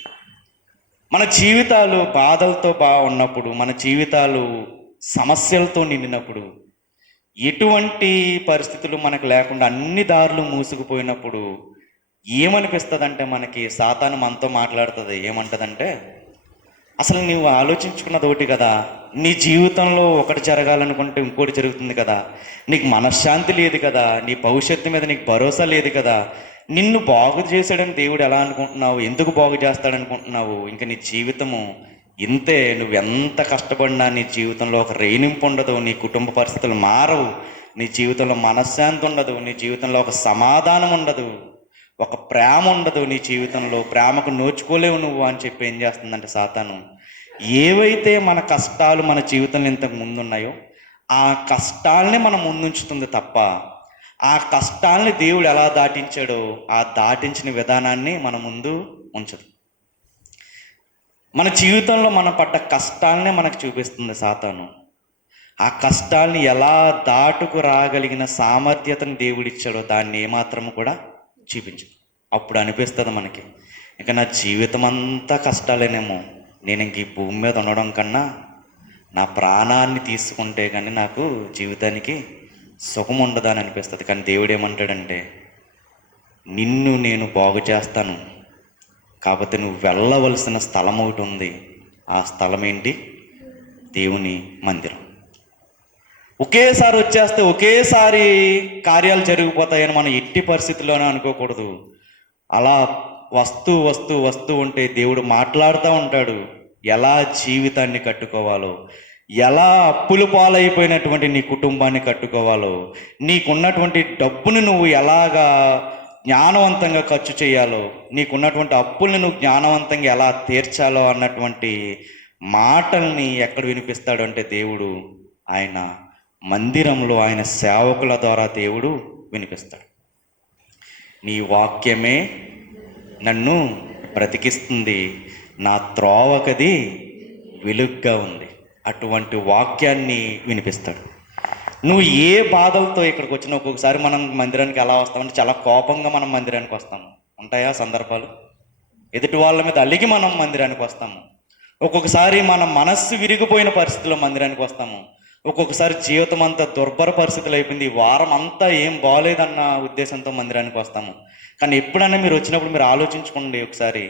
మన జీవితాలు బాధలతో ఉన్నప్పుడు, మన జీవితాలు సమస్యలతో నిండినప్పుడు, ఎటువంటి పరిస్థితులు మనకు లేకుండా అన్ని దారులు మూసుకుపోయినప్పుడు ఏమనిపిస్తుందంటే, మనకి సాతాను మనతో మాట్లాడుతుంది. ఏమంటదంటే, అసలు నువ్వు ఆలోచించుకున్నది ఒకటి కదా, నీ జీవితంలో ఒకటి జరగాలనుకుంటే ఇంకోటి జరుగుతుంది కదా, నీకు మనశ్శాంతి లేదు కదా, నీ భవిష్యత్తు మీద నీకు భరోసా లేదు కదా, నిన్ను బాగు చేశాడని దేవుడు ఎలా అనుకుంటున్నావు, ఎందుకు బాగు చేస్తాడనుకుంటున్నావు, ఇంకా నీ జీవితము ఇంతే, నువ్వు ఎంత కష్టపడినా నీ జీవితంలో ఒక రేణింపు ఉండదు, నీ కుటుంబ పరిస్థితులు మారవు, నీ జీవితంలో మనశ్శాంతి ఉండదు, నీ జీవితంలో ఒక సమాధానం ఉండదు, ఒక ప్రేమ ఉండదు, నీ జీవితంలో ప్రేమకు నోచుకోలేవు నువ్వు అని చెప్పి ఏం చేస్తుందంటే సాతాను, ఏవైతే మన కష్టాలు మన జీవితంలో ఇంతకు ముందు ఉన్నాయో ఆ కష్టాలని మనం ముందుంచుతుంది తప్ప, ఆ కష్టాలని దేవుడు ఎలా దాటించాడో ఆ దాటించిన విధానాన్ని మన ముందు ఉంచదు. మన జీవితంలో మనం పడ్డ కష్టాలనే మనకు చూపిస్తుంది సాతాను. ఆ కష్టాల్ని ఎలా దాటుకు రాగలిగిన సామర్థ్యతను దేవుడిచ్చాడో దాన్ని ఏమాత్రము కూడా చూపించదు. అప్పుడు అనిపిస్తుంది మనకి, ఇంకా నా జీవితం అంతా కష్టాలేనేమో, నేను ఇంక ఈ భూమి మీద ఉండడం కన్నా నా ప్రాణాన్ని తీసుకుంటే కానీ నాకు జీవితానికి సుఖం ఉండదని అనిపిస్తుంది. కానీ దేవుడు ఏమంటాడంటే, నిన్ను నేను బాగు చేస్తాను, కాకపోతే నువ్వు వెళ్ళవలసిన స్థలం ఒకటి ఉంది. ఆ స్థలం ఏంటి? దేవుని మందిరం. ఒకేసారి వచ్చేస్తే ఒకేసారి కార్యాలు జరిగిపోతాయని మనం ఎట్టి పరిస్థితుల్లోనే అనుకోకూడదు. అలా వస్తూ ఉంటే దేవుడు మాట్లాడుతూ ఉంటాడు, ఎలా జీవితాన్ని కట్టుకోవాలో, ఎలా అప్పులు పాలైపోయినటువంటి నీ కుటుంబాన్ని కట్టుకోవాలో, నీకున్నటువంటి డబ్బును నువ్వు ఎలాగా జ్ఞానవంతంగా ఖర్చు చేయాలో, నీకున్నటువంటి అప్పుల్ని నువ్వు జ్ఞానవంతంగా ఎలా తీర్చాలో అన్నటువంటి మాటల్ని ఎక్కడ వినిపిస్తాడు అంటే దేవుడు ఆయన మందిరంలో ఆయన సేవకుల ద్వారా దేవుడు వినిపిస్తాడు. నీ వాక్యమే నన్ను బ్రతికిస్తుంది, నా త్రోవకది వెలుగ్గా ఉంది. అటువంటి వాక్యాన్ని వినిపిస్తాడు. నువ్వు ఏ బాధలతో ఇక్కడికి వచ్చినా, ఒక్కొక్కసారి మనం మందిరానికి ఎలా వస్తామంటే చాలా కోపంగా మనం మందిరానికి వస్తాము. ఉంటాయా సందర్భాలు? ఎదుటి వాళ్ళ మీద అలిగి మనం మందిరానికి వస్తాము. ఒక్కొక్కసారి మన మనస్సు విరిగిపోయిన పరిస్థితుల్లో మందిరానికి వస్తాము. ఒక్కొక్కసారి జీవితం అంతా దుర్భర పరిస్థితులు అయిపోయింది, వారం అంతా ఏం బాగోలేదన్న ఉద్దేశంతో మందిరానికి వస్తాము. కానీ ఎప్పుడైనా మీరు వచ్చినప్పుడు మీరు ఆలోచించుకోండి, ఒకసారి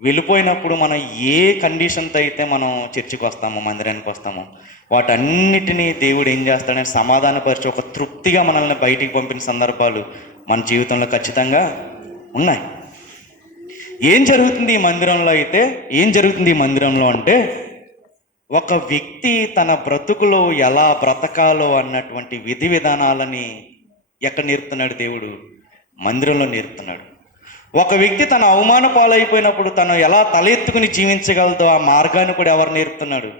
వెళ్ళిపోయినప్పుడు మనం ఏ కండిషన్తో అయితే మనం చర్చికి వస్తామో, మందిరానికి వస్తామో, వాటన్నిటినీ దేవుడు ఏం చేస్తాడని సమాధానపరిచి ఒక తృప్తిగా మనల్ని బయటికి పంపిన సందర్భాలు మన జీవితంలో ఖచ్చితంగా ఉన్నాయి. ఏం జరుగుతుంది ఈ మందిరంలో అయితే? ఏం జరుగుతుంది ఈ మందిరంలో అంటే, ఒక వ్యక్తి తన బ్రతుకులో ఎలా బ్రతకాలో అన్నటువంటి విధి విధానాలని ఎక్కడ నేర్పుతున్నాడు? దేవుడు మందిరంలో నేర్పుతున్నాడు. ఒక వ్యక్తి తన అవమాన పాలైపోయినప్పుడు తను ఎలా తల ఎత్తుకుని జీవించగలదో ఆ మార్గాన్ని కూడా ఎవరు నేర్పుతున్నాడు?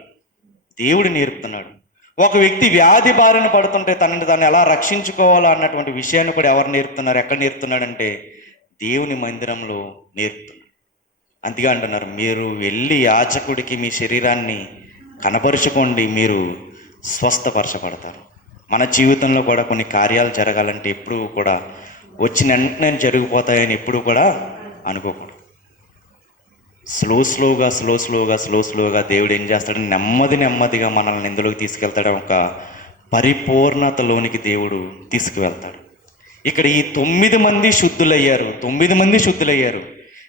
దేవుడు నేర్పుతున్నాడు. ఒక వ్యక్తి వ్యాధి బారిన పడుతుంటే తనని ఎలా రక్షించుకోవాలో అన్నటువంటి విషయాన్ని కూడా ఎవరు నేర్పుతున్నారు? ఎక్కడ నేర్పుతున్నాడంటే దేవుని మందిరంలో నేర్పుతున్నాడు. అందుకే అంటున్నారు, మీరు వెళ్ళి యాజకుడికి మీ శరీరాన్ని కనపరుచుకోండి, మీరు స్వస్థపరచబడతారు. మన జీవితంలో కూడా కొన్ని కార్యాలు జరగాలంటే ఎప్పుడూ కూడా వచ్చిన వెంటనే జరిగిపోతాయని ఎప్పుడు కూడా అనుకోకూడదు. స్లోగా దేవుడు ఏం చేస్తాడు? నెమ్మదిగా మనల్ని ఎందులోకి తీసుకెళ్తాడు? ఒక పరిపూర్ణతలోనికి దేవుడు తీసుకువెళ్తాడు. ఇక్కడ ఈ 9 మంది శుద్ధులయ్యారు.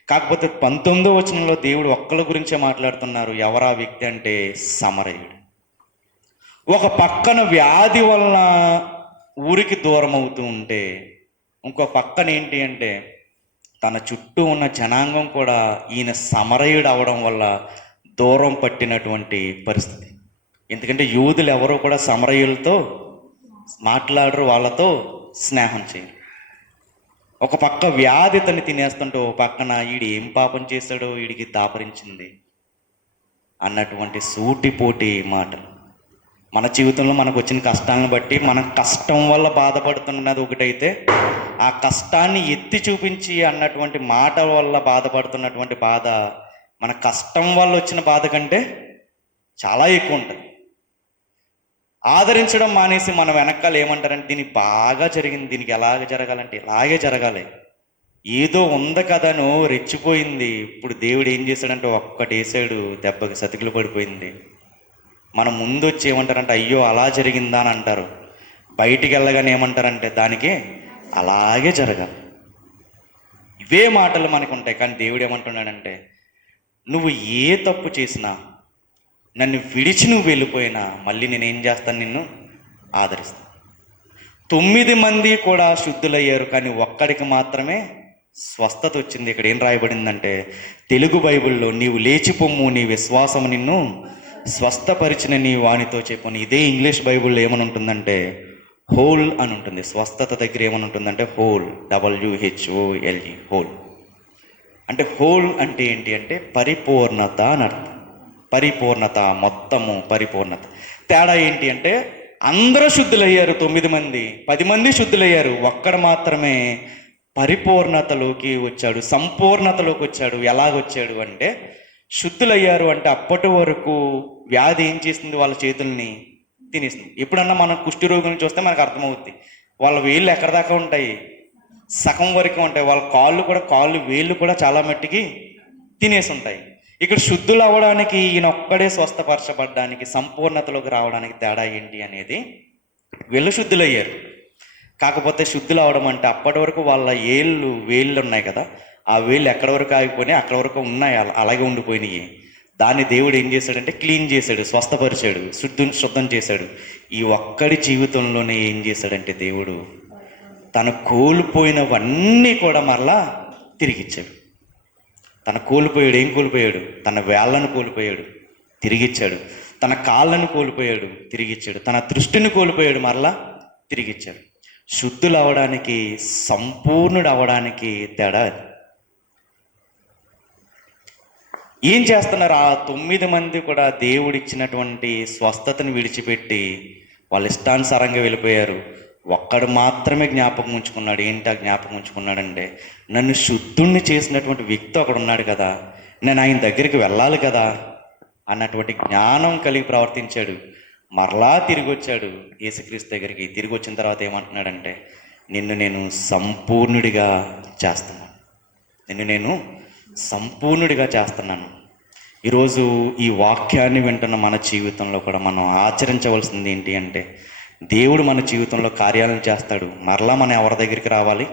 కాకపోతే 19వ వచనంలో దేవుడు ఒక్కళ్ళ గురించే మాట్లాడుతున్నారు. ఎవరా వ్యక్తి అంటే సమరయుడు. ఒక పక్కన వ్యాధి వలన ఊరికి దూరం అవుతూ ఉంటే, ఇంకో పక్కన ఏంటి అంటే తన చుట్టూ ఉన్న జనాంగం కూడా ఈయన సమరయుడు అవడం వల్ల దూరం పట్టినటువంటి పరిస్థితి. ఎందుకంటే యూదులు ఎవరో కూడా సమరయులతో మాట్లాడరు, వాళ్ళతో స్నేహం చేయరు. ఒక పక్క వ్యాధి తను తినేస్తుంటే, ఒక పక్కన ఈడు ఏం పాపం చేశాడో వీడికి దాపరించింది అన్నటువంటి సూటిపోటి మాటలు. మన జీవితంలో మనకు వచ్చిన కష్టాలను బట్టి మన కష్టం వల్ల బాధపడుతున్నది ఒకటైతే, ఆ కష్టాన్ని ఎత్తి చూపించి అన్నటువంటి మాట వల్ల బాధపడుతున్నటువంటి బాధ మన కష్టం వల్ల వచ్చిన బాధ కంటే చాలా ఎక్కువ ఉంటుంది. ఆదరించడం మానేసి మనం వెనకాల ఏమంటారంటే దీనికి బాగా జరిగింది, దీనికి ఎలాగ జరగాలంటే ఇలాగే జరగాలి, ఏదో ఉంది కదనో రెచ్చిపోయింది, ఇప్పుడు దేవుడు ఏం చేశాడంటే ఒక్కటి వేసాడు, దెబ్బకి సతికిలు పడిపోయింది. మనం ముందు వచ్చి ఏమంటారంటే అయ్యో అలా జరిగిందా అని అంటారు. బయటికి వెళ్ళగానే ఏమంటారంటే దానికి అలాగే జరగాలి. ఇవే మాటలు మనకు ఉంటాయి. కానీ దేవుడు ఏమంటున్నాడంటే నువ్వు ఏ తప్పు చేసినా, నన్ను విడిచి నువ్వు వెళ్ళిపోయినా మళ్ళీ నేనేం చేస్తాను, నిన్ను ఆదరిస్తాను. 9 మంది కూడా శుద్ధులయ్యారు, కానీ ఒక్కడికి మాత్రమే స్వస్థత వచ్చింది. ఇక్కడ ఏం రాయబడిందంటే తెలుగు బైబిల్లో నీవు లేచిపోమ్ము, నీ విశ్వాసం నిన్ను స్వస్థపరిచిన నీ వానితో చెప్పుని. ఇదే ఇంగ్లీష్ బైబిల్లో ఏమని ఉంటుందంటే హోల్ అని ఉంటుంది. స్వస్థత దగ్గర ఏమని ఉంటుందంటే హోల్, WHOLE, హోల్. అంటే హోల్ అంటే ఏంటి అంటే పరిపూర్ణత అని అర్థం. పరిపూర్ణత, మొత్తము పరిపూర్ణత. తేడా ఏంటి అంటే అందరూ శుద్ధులయ్యారు, 9 మంది, 10 మంది శుద్ధులయ్యారు, ఒక్కడు మాత్రమే పరిపూర్ణతలోకి వచ్చాడు, సంపూర్ణతలోకి వచ్చాడు. ఎలాగొచ్చాడు అంటే శుద్ధులయ్యారు అంటే అప్పటి వరకు వ్యాధి ఏం చేస్తుంది, వాళ్ళ చేతుల్ని తినేస్తుంది. ఎప్పుడన్నా మనం కుష్టి రోగులను చూస్తే మనకు అర్థమవుద్ది, వాళ్ళ వేళ్ళు ఎక్కడ దాకా ఉంటాయి, సగం వరకు ఉంటాయి. వాళ్ళ కాళ్ళు వేళ్ళు కూడా చాలా మట్టికి తినేసి ఉంటాయి. ఇక్కడ శుద్ధులు అవ్వడానికి, ఈయన ఒక్కడే స్వస్థపరచబడ్డానికి, సంపూర్ణతలోకి రావడానికి తేడా ఏంటి అనేది వీళ్ళు శుద్ధులయ్యారు. కాకపోతే శుద్ధులు అవడం అంటే అప్పటి వరకు వాళ్ళ వేళ్ళు ఉన్నాయి కదా, ఆ వేళ్ళు ఎక్కడి వరకు ఆగిపోయినాయి, అక్కడ వరకు ఉన్నాయి, అలాగే ఉండిపోయినాయి. దాన్ని దేవుడు ఏం చేశాడంటే క్లీన్ చేశాడు, స్వస్థపరిచాడు, శుద్ధం చేశాడు. ఈ ఒక్కడి జీవితంలోనే ఏం చేశాడంటే దేవుడు తను కోల్పోయినవన్నీ కూడా మరలా తిరిగిచ్చాడు. తను కోల్పోయాడు. ఏం కోల్పోయాడు? తన వేళ్ళను కోల్పోయాడు, తిరిగిచ్చాడు. తన కాళ్ళను కోల్పోయాడు, తిరిగిచ్చాడు. తన దృష్టిని కోల్పోయాడు, మరలా తిరిగిచ్చాడు. శుద్ధులు అవడానికి, సంపూర్ణుడు అవడానికి తేడా. ఏం చేస్తున్నారు? ఆ 9 మంది కూడా దేవుడిచ్చినటువంటి స్వస్థతను విడిచిపెట్టి వాళ్ళ ఇష్టానుసారంగా వెళ్ళిపోయారు. ఒక్కడు మాత్రమే జ్ఞాపకం ఉంచుకున్నాడు. ఏంటి ఆ జ్ఞాపకం ఉంచుకున్నాడంటే నన్ను శుద్ధుణ్ణి చేసినటువంటి వ్యక్తి ఒకడు ఉన్నాడు కదా, నేను ఆయన దగ్గరికి వెళ్ళాలి కదా అన్నటువంటి జ్ఞానం కలిగి ప్రవర్తించాడు. మరలా తిరిగి వచ్చాడు యేసుక్రీస్తు దగ్గరికి. తిరిగి వచ్చిన తర్వాత ఏమంటున్నాడంటే నిన్ను నేను సంపూర్ణుడిగా చేస్తున్నాను, నేను సంపూర్ణుడిగా చేస్తున్నాను. ఈరోజు ఈ వాక్యాన్ని వింటున్న మన జీవితంలో కూడా మనం ఆచరించవలసింది ఏంటి అంటే దేవుడు మన జీవితంలో కార్యాలను చేస్తాడు. మరలా మనం ఎవరి దగ్గరికి రావాలి?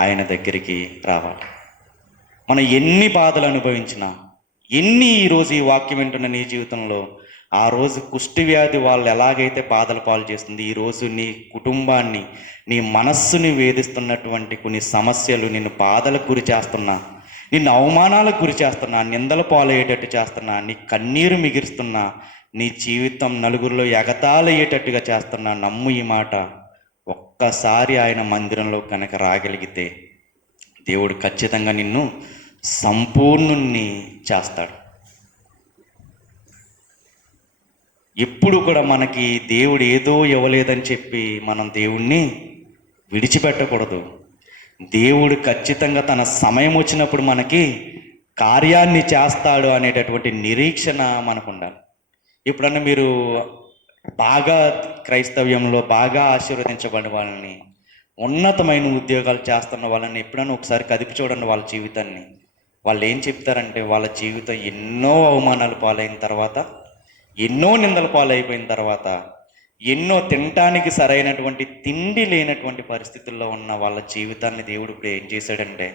ఆయన దగ్గరికి రావాలి. మనం ఎన్ని బాధలు అనుభవించినా, ఈరోజు ఈ వాక్యం వింటున్న నీ జీవితంలో ఆ రోజు కుష్టి వ్యాధి వాళ్ళు ఎలాగైతే బాధలు పాలు చేస్తుంది, ఈరోజు నీ కుటుంబాన్ని, నీ మనస్సుని వేధిస్తున్నటువంటి కొన్ని సమస్యలు నిన్ను బాధలకు గురి చేస్తున్నా, నిన్ను అవమానాలకు గురి చేస్తున్నా, నిందల పాలయ్యేటట్టు చేస్తున్నా, నీ కన్నీరు మిగిరుస్తున్నా, నీ జీవితం నలుగురిలో ఎగతాళయ్యేటట్టుగా చేస్తున్నా, నమ్ము ఈ మాట. ఒక్కసారి ఆయన మందిరంలో కనుక రాగలిగితే దేవుడు ఖచ్చితంగా నిన్ను సంపూర్ణుణ్ణి చేస్తాడు. ఎప్పుడు కూడా మనకి దేవుడు ఏదో ఇవ్వలేదని చెప్పి మనం దేవుణ్ణి విడిచిపెట్టకూడదు. దేవుడు ఖచ్చితంగా తన సమయం వచ్చినప్పుడు మనకి కార్యాన్ని చేస్తాడు అనేటటువంటి నిరీక్షణ మనకు ఉండాలి. ఎప్పుడన్నా మీరు బాగా క్రైస్తవ్యంలో బాగా ఆశీర్వదించబడిన వాళ్ళని, ఉన్నతమైన ఉద్యోగాలు చేస్తున్న వాళ్ళని ఎప్పుడన్నా ఒకసారి కదిపి చూడండి వాళ్ళ జీవితాన్ని. వాళ్ళు ఏం చెప్తారంటే వాళ్ళ జీవితం ఎన్నో అవమానాలు పాలైన తర్వాత, ఎన్నో నిందల పాలైపోయిన తర్వాత, ఎన్నో తినటానికి సరైనటువంటి తిండి లేనటువంటి పరిస్థితుల్లో ఉన్న వాళ్ళ జీవితాన్ని దేవుడు ఇప్పుడు ఏం చేశాడంటే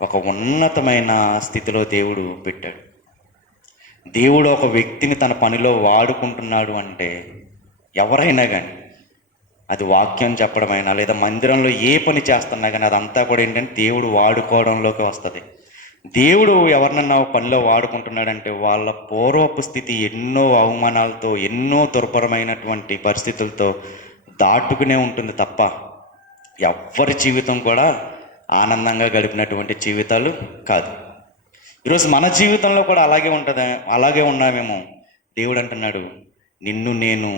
ఒక ఉన్నతమైన స్థితిలో దేవుడు పెట్టాడు. దేవుడు ఒక వ్యక్తిని తన పనిలో వాడుకుంటున్నాడు అంటే ఎవరైనా కానీ, అది వాక్యం చెప్పడమైనా లేదా మందిరంలో ఏ పని చేస్తున్నా కానీ అదంతా కూడా ఏంటంటే దేవుడు వాడుకోవడంలోకి వస్తుంది. దేవుడు ఎవరినన్నా పనిలో వాడుకుంటున్నాడంటే వాళ్ళ పూర్వపు స్థితి ఎన్నో అవమానాలతో, ఎన్నో దుర్భరమైనటువంటి పరిస్థితులతో దాటుకునే ఉంటుంది తప్ప ఎవ్వరి జీవితం కూడా ఆనందంగా గడిపినటువంటి జీవితాలు కాదు. ఈరోజు మన జీవితంలో కూడా అలాగే ఉన్నామేమో. దేవుడు అంటున్నాడు, నిన్ను నేను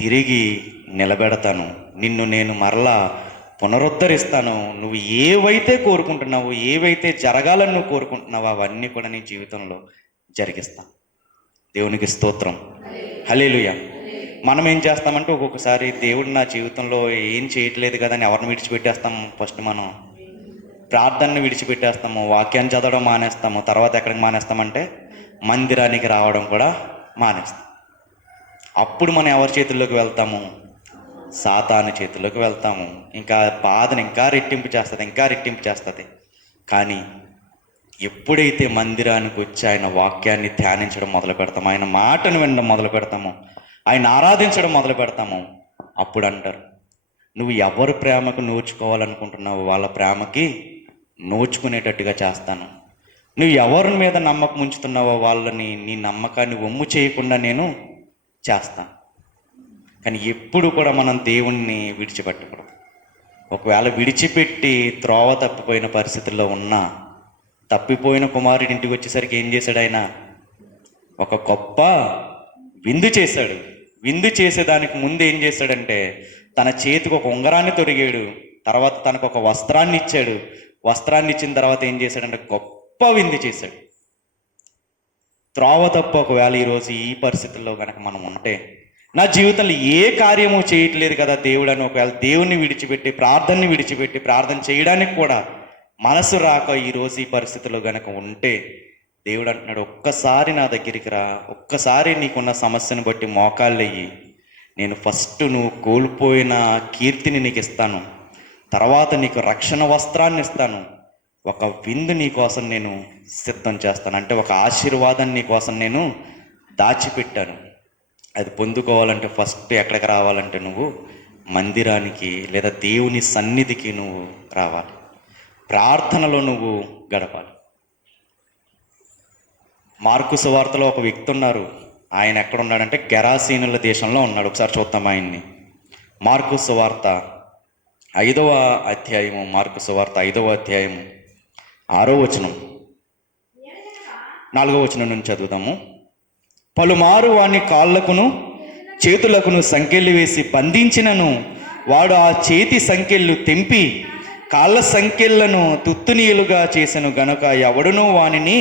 తిరిగి నిలబెడతాను, నిన్ను నేను మరలా పునరుద్ధరిస్తాను. నువ్వు ఏవైతే కోరుకుంటున్నావో, ఏవైతే జరగాలని నువ్వు కోరుకుంటున్నావో అవన్నీ కూడా నీ జీవితంలో జరిగిస్తాను. దేవునికి స్తోత్రం, హల్లెలూయా. మనం ఏం చేస్తామంటే ఒక్కొక్కసారి దేవుడు నా జీవితంలో ఏం చేయట్లేదు కదా అని ఎవరిని విడిచిపెట్టేస్తాము. ఫస్ట్ మనం ప్రార్థనని విడిచిపెట్టేస్తాము, వాక్యాన్ని చదవడం మానేస్తాము. తర్వాత ఎక్కడికి మానేస్తామంటే మందిరానికి రావడం కూడా మానేస్తాం. అప్పుడు మనం ఎవరి చేతుల్లోకి వెళ్తాము? సాతాను చేతుల్లోకి వెళ్తాము. ఇంకా బాధను ఇంకా రెట్టింపు చేస్తుంది. కానీ ఎప్పుడైతే మందిరానికి వచ్చి ఆయన వాక్యాన్ని ధ్యానించడం మొదలు పెడతామో, ఆయన మాటను వినడం మొదలు పెడతామో, ఆయన ఆరాధించడం మొదలు పెడతామో, అప్పుడు అంటారు, నువ్వు ఎవరు ప్రేమకు నోచుకోవాలనుకుంటున్నావు వాళ్ళ ప్రేమకి నోచుకునేటట్టుగా చేస్తాను. నువ్వు ఎవరి మీద నమ్మకం ఉంచుతున్నావో వాళ్ళని, నీ నమ్మకాన్ని వమ్ము చేయకుండా నేను చేస్తాను. కానీ ఎప్పుడు కూడా మనం దేవుణ్ణి విడిచిపెట్టకూడదు. ఒకవేళ విడిచిపెట్టి త్రోవ తప్పిపోయిన పరిస్థితుల్లో ఉన్నా, తప్పిపోయిన కుమారుడి ఇంటికి వచ్చేసరికి ఏం చేశాడు? ఆయన ఒక గొప్ప విందు చేశాడు. విందు చేసేదానికి ముందు ఏం చేశాడంటే తన చేతికి ఒక ఉంగరాన్ని తొడిగాడు. తర్వాత తనకు ఒక వస్త్రాన్ని ఇచ్చాడు. వస్త్రాన్ని ఇచ్చిన తర్వాత ఏం చేశాడంటే గొప్ప విందు చేశాడు. త్రోవ తప్పు ఒకవేళ ఈరోజు ఈ పరిస్థితుల్లో కనుక మనం ఉంటే, నా జీవితంలో ఏ కార్యము చేయట్లేదు కదా దేవుడు అని ఒకవేళ దేవుణ్ణి విడిచిపెట్టి, ప్రార్థనని విడిచిపెట్టి, ప్రార్థన చేయడానికి కూడా మనసు రాక ఈరోజు ఈ పరిస్థితుల్లో కనుక ఉంటే, దేవుడు అంటున్నాడు, ఒక్కసారి నా దగ్గరికి రా, ఒక్కసారి నీకున్న సమస్యను బట్టి మోకాళ్ళయ్యి, నేను ఫస్ట్ నువ్వు కోల్పోయిన కీర్తిని నీకు ఇస్తాను, తర్వాత నీకు రక్షణ వస్త్రాన్ని ఇస్తాను, ఒక విందు నీ కోసం నేను సిద్ధం చేస్తాను. అంటే ఒక ఆశీర్వాదాన్ని నీ కోసం నేను దాచిపెట్టాను. అది పొందుకోవాలంటే ఫస్ట్ ఎక్కడికి రావాలంటే నువ్వు మందిరానికి లేదా దేవుని సన్నిధికి నువ్వు రావాలి, ప్రార్థనలో నువ్వు గడపాలి. మార్కు సువార్తలో ఒక వ్యక్తి ఉన్నారు. ఆయన ఎక్కడున్నాడంటే గెరాసీనుల దేశంలో ఉన్నాడు. ఒకసారి చూద్దాం ఆయన్ని. మార్కు సువార్త 5వ అధ్యాయము, మార్కు సువార్త 5వ అధ్యాయము 6వ వచనం, 4వ వచనం నుంచి చదువుదాము. పలుమారు వాని కాళ్ళకును చేతులకును సంకెళ్ళు వేసి బంధించినను వాడు ఆ చేతి సంకెళ్ళు తెంపి కాళ్ళ సంకెళ్లను తుత్తునీయులుగా చేసెను గనుక ఎవడునూ వానిని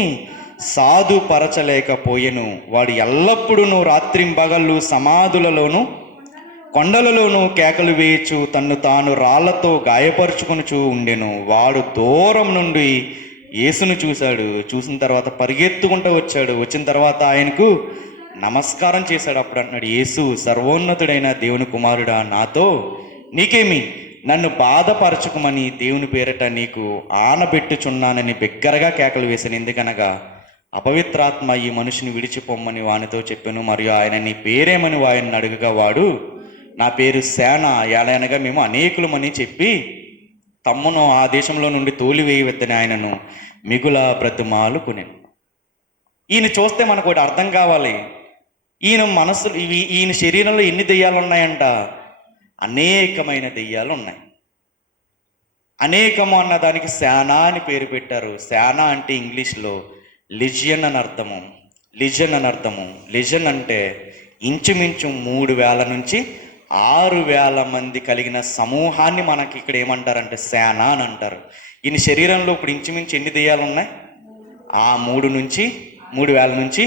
సాధుపరచలేకపోయెను. వాడు ఎల్లప్పుడూ రాత్రింబగళ్ళు సమాధులలోను కొండలలోనూ కేకలు వేయచ్చు తన్ను తాను రాళ్లతో గాయపరుచుకొనుచూ ఉండెను. వాడు దూరం నుండి యేసును చూశాడు. చూసిన తర్వాత పరిగెత్తుకుంటూ వచ్చాడు. వచ్చిన తర్వాత ఆయనకు నమస్కారం చేశాడు. అప్పుడు అంటున్నాడు, యేసు, సర్వోన్నతుడైన దేవుని కుమారుడా, నాతో నీకేమి? నన్ను బాధపరచుకోమని దేవుని పేరట నీకు ఆనబెట్టుచున్నానని బిగ్గరగా కేకలు వేశాను. ఎందుకనగా అపవిత్రాత్మ ఈ మనిషిని విడిచిపోమ్మని వానితో చెప్పాను. మరియు ఆయన నీ పేరేమని వారిని అడుగగా వాడు, నా పేరు సేన, ఏలనగా మేము అనేకులమని చెప్పి తమ్మును ఆ దేశంలో నుండి తోలివేయవద్దని ఆయనను మిగుల బ్రతిమాలు కొనెను. ఈయన చూస్తే మనకు ఒకటి అర్థం కావాలి. ఈయన శరీరంలో ఎన్ని దెయ్యాలు ఉన్నాయంట? అనేకమైన దెయ్యాలు ఉన్నాయి. అనేకము అన్న దానికి సేన అని పేరు పెట్టారు. సేన అంటే ఇంగ్లీష్లో లిజియన్ అని అర్థము. లిజన్ అంటే ఇంచుమించు 3000 నుంచి 6000 మంది కలిగిన సమూహాన్ని మనకి ఇక్కడ ఏమంటారంటే సేన అని అంటారు. ఈయన శరీరంలో ఇప్పుడు ఇంచుమించు ఎన్ని దెయ్యాలు ఉన్నాయి? 3000 నుంచి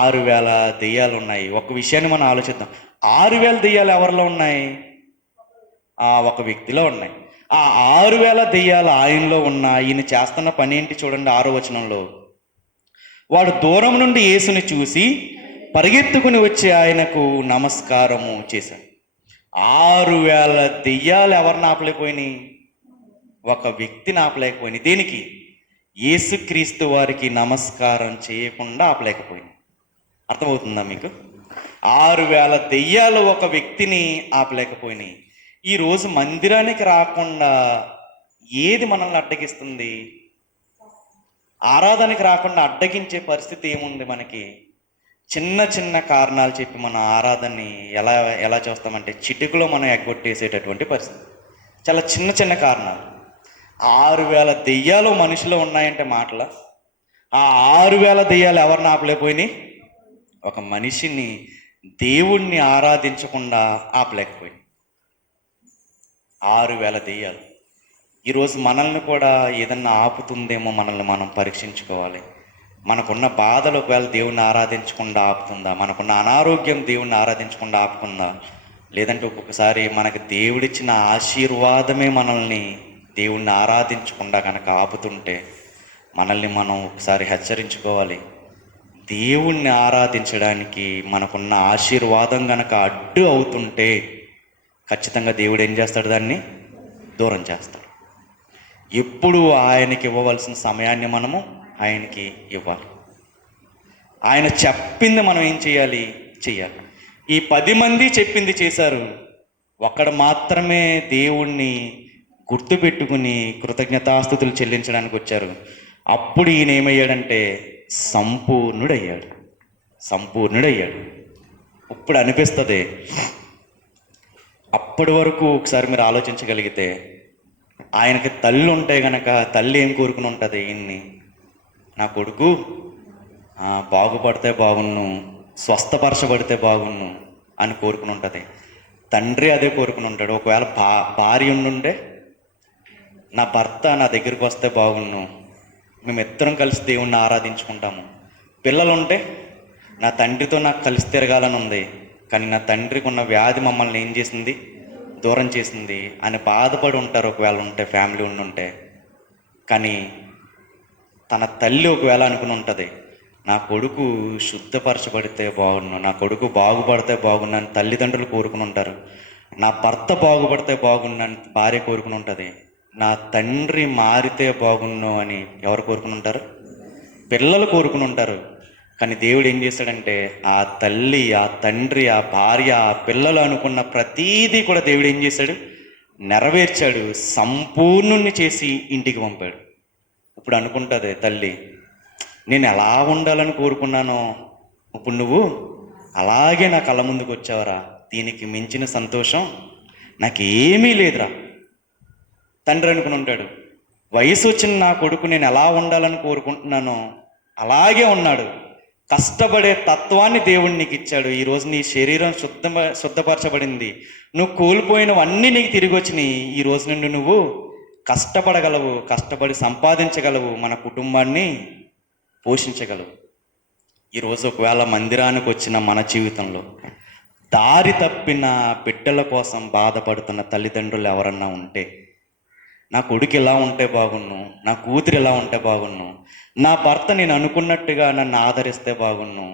6000 దెయ్యాలు ఉన్నాయి. ఒక విషయాన్ని మనం ఆలోచిద్దాం. 6000 దెయ్యాలు ఎవరిలో ఉన్నాయి? ఒక వ్యక్తిలో ఉన్నాయి. ఆ 6000 దెయ్యాలు ఆయనలో ఉన్న ఈయన చేస్తున్న పని ఏంటి చూడండి. 6వ వచనంలో, వాడు దూరం నుండి యేసుని చూసి పరిగెత్తుకుని వచ్చి ఆయనకు నమస్కారము చేశాడు. 6000 దెయ్యాలు ఎవరిని ఆపలేకపోయినాయి? ఒక వ్యక్తిని ఆపలేకపోయినాయి. దేనికి? యేసుక్రీస్తు వారికి నమస్కారం చేయకుండా ఆపలేకపోయింది. అర్థమవుతుందా మీకు? 6,000 దెయ్యాలు ఒక వ్యక్తిని ఆపలేకపోయినాయి. ఈరోజు మందిరానికి రాకుండా ఏది మనల్ని అడ్డగిస్తుంది? ఆరాధనకి రాకుండా అడ్డగించే పరిస్థితి ఏముంది మనకి? చిన్న చిన్న కారణాలు చెప్పి మన ఆరాధనని ఎలా ఎలా చేస్తామంటే చిటికలో మనం ఎగ్గొట్టేసేటటువంటి పరిస్థితి. చాలా చిన్న చిన్న కారణాలు. 6,000 దెయ్యాలు మనిషిలో ఉన్నాయంటే మాటల. ఆ 6,000 దెయ్యాలు ఎవరిని ఆపలేకపోయినాయి? ఒక మనిషిని, దేవుణ్ణి ఆరాధించకుండా ఆపలేకపోయింది. 6,000 దెయ్యాలు. ఈరోజు మనల్ని కూడా ఏదన్నా ఆపుతుందేమో మనల్ని మనం పరీక్షించుకోవాలి. మనకున్న బాధలు ఒకవేళ దేవుణ్ణి ఆరాధించకుండా ఆపుతుందా? మనకున్న అనారోగ్యం దేవుణ్ణి ఆరాధించకుండా ఆపుతుందా? లేదంటే ఒక్కొక్కసారి మనకు దేవుడిచ్చిన ఆశీర్వాదమే మనల్ని దేవుణ్ణి ఆరాధించకుండా కనుక ఆపుతుంటే మనల్ని మనం ఒకసారి హెచ్చరించుకోవాలి. దేవుణ్ణి ఆరాధించడానికి మనకున్న ఆశీర్వాదం కనుక అడ్డు అవుతుంటే ఖచ్చితంగా దేవుడు ఏం చేస్తాడు? దాన్ని దూరం చేస్తాడు. ఎప్పుడు ఆయనకి ఇవ్వవలసిన సమయాన్ని మనము ఆయనకి ఇవ్వాలి. ఆయన చెప్పింది మనం ఏం చేయాలి? చెయ్యాలి. ఈ 10 మంది చెప్పింది చేశారు. ఒక్కడు మాత్రమే దేవుణ్ణి గుర్తుపెట్టుకుని కృతజ్ఞతాస్తుతులు చెల్లించడానికి వచ్చారు. అప్పుడు ఈయన ఏమయ్యాడంటే సంపూర్ణుడయ్యాడు. సంపూర్ణుడయ్యాడు. ఇప్పుడు అనిపిస్తుంది, అప్పటి వరకు ఒకసారి మీరు ఆలోచించగలిగితే ఆయనకి తల్లి ఉంటే గనక తల్లి ఏం కోరుకుని ఉంటుంది? ఈయన్ని, నా కొడుకు బాగుపడితే బాగున్ను, స్వస్థపరచబడితే బాగున్ను అని కోరుకుని ఉంటుంది. తండ్రి అదే కోరుకుని ఉంటాడు. ఒకవేళ భార్య ఉండుంటే, నా భర్త నా దగ్గరికి వస్తే బాగున్ను, మేమిద్దరం కలిసి దేవుణ్ణి ఆరాధించుకుంటాము. పిల్లలుంటే, నా తండ్రితో నాకు కలిసి తిరగాలని ఉంది, కానీ నా తండ్రికి ఉన్న వ్యాధి మమ్మల్ని ఏం చేసింది? దూరం చేసింది అని బాధపడి ఉంటారు ఒకవేళ ఉంటే, ఫ్యామిలీ ఉండుంటే. కానీ తన తల్లి ఒకవేళ అనుకుని ఉంటుంది, నా కొడుకు శుద్ధపరచబడితే బాగున్ను, నా కొడుకు బాగుపడితే బాగున్నా అని తల్లిదండ్రులు కోరుకుని ఉంటారు. నా భర్త బాగుపడితే బాగున్నాను భార్య కోరుకుని ఉంటుంది. నా తండ్రి మారితే బాగున్ను అని ఎవరు కోరుకుని ఉంటారు? పిల్లలు కోరుకుని ఉంటారు. కానీ దేవుడు ఏం చేశాడంటే ఆ తల్లి, ఆ తండ్రి, ఆ భార్య, ఆ పిల్లలు అనుకున్న ప్రతీదీ కూడా దేవుడు ఏం చేశాడు? నెరవేర్చాడు. సంపూర్ణుణ్ణి చేసి ఇంటికి పంపాడు. ఇప్పుడు అనుకుంటుంది తల్లి, నేను ఎలా ఉండాలని కోరుకున్నానో ఇప్పుడు నువ్వు అలాగే నా కళ్ళ ముందుకు వచ్చావరా, దీనికి మించిన సంతోషం నాకేమీ లేదురా. తండ్రి అనుకుని ఉంటాడు, వయసు వచ్చిన నా కొడుకు నేను ఎలా ఉండాలని కోరుకుంటున్నానో అలాగే ఉన్నాడు. కష్టపడే తత్వాన్ని దేవుడు నీకు ఇచ్చాడు. ఈరోజు నీ శరీరం శుద్ధపరచబడింది. నువ్వు కోల్పోయినవన్నీ నీకు తిరిగి వచ్చినాయి. ఈ రోజు నుండి నువ్వు కష్టపడగలవు, కష్టపడి సంపాదించగలవు, మన కుటుంబాన్ని పోషించగలవు. ఈరోజు ఒకవేళ మందిరానికి వచ్చిన మన జీవితంలో దారి తప్పిన బిడ్డల కోసం బాధపడుతున్న తల్లిదండ్రులు ఎవరన్నా ఉంటే, నా కొడుకు ఎలా ఉంటే బాగున్ను, నా కూతురు ఎలా ఉంటే బాగున్ను, నా భర్త నేను అనుకున్నట్టుగా నన్ను ఆదరిస్తే బాగున్ను,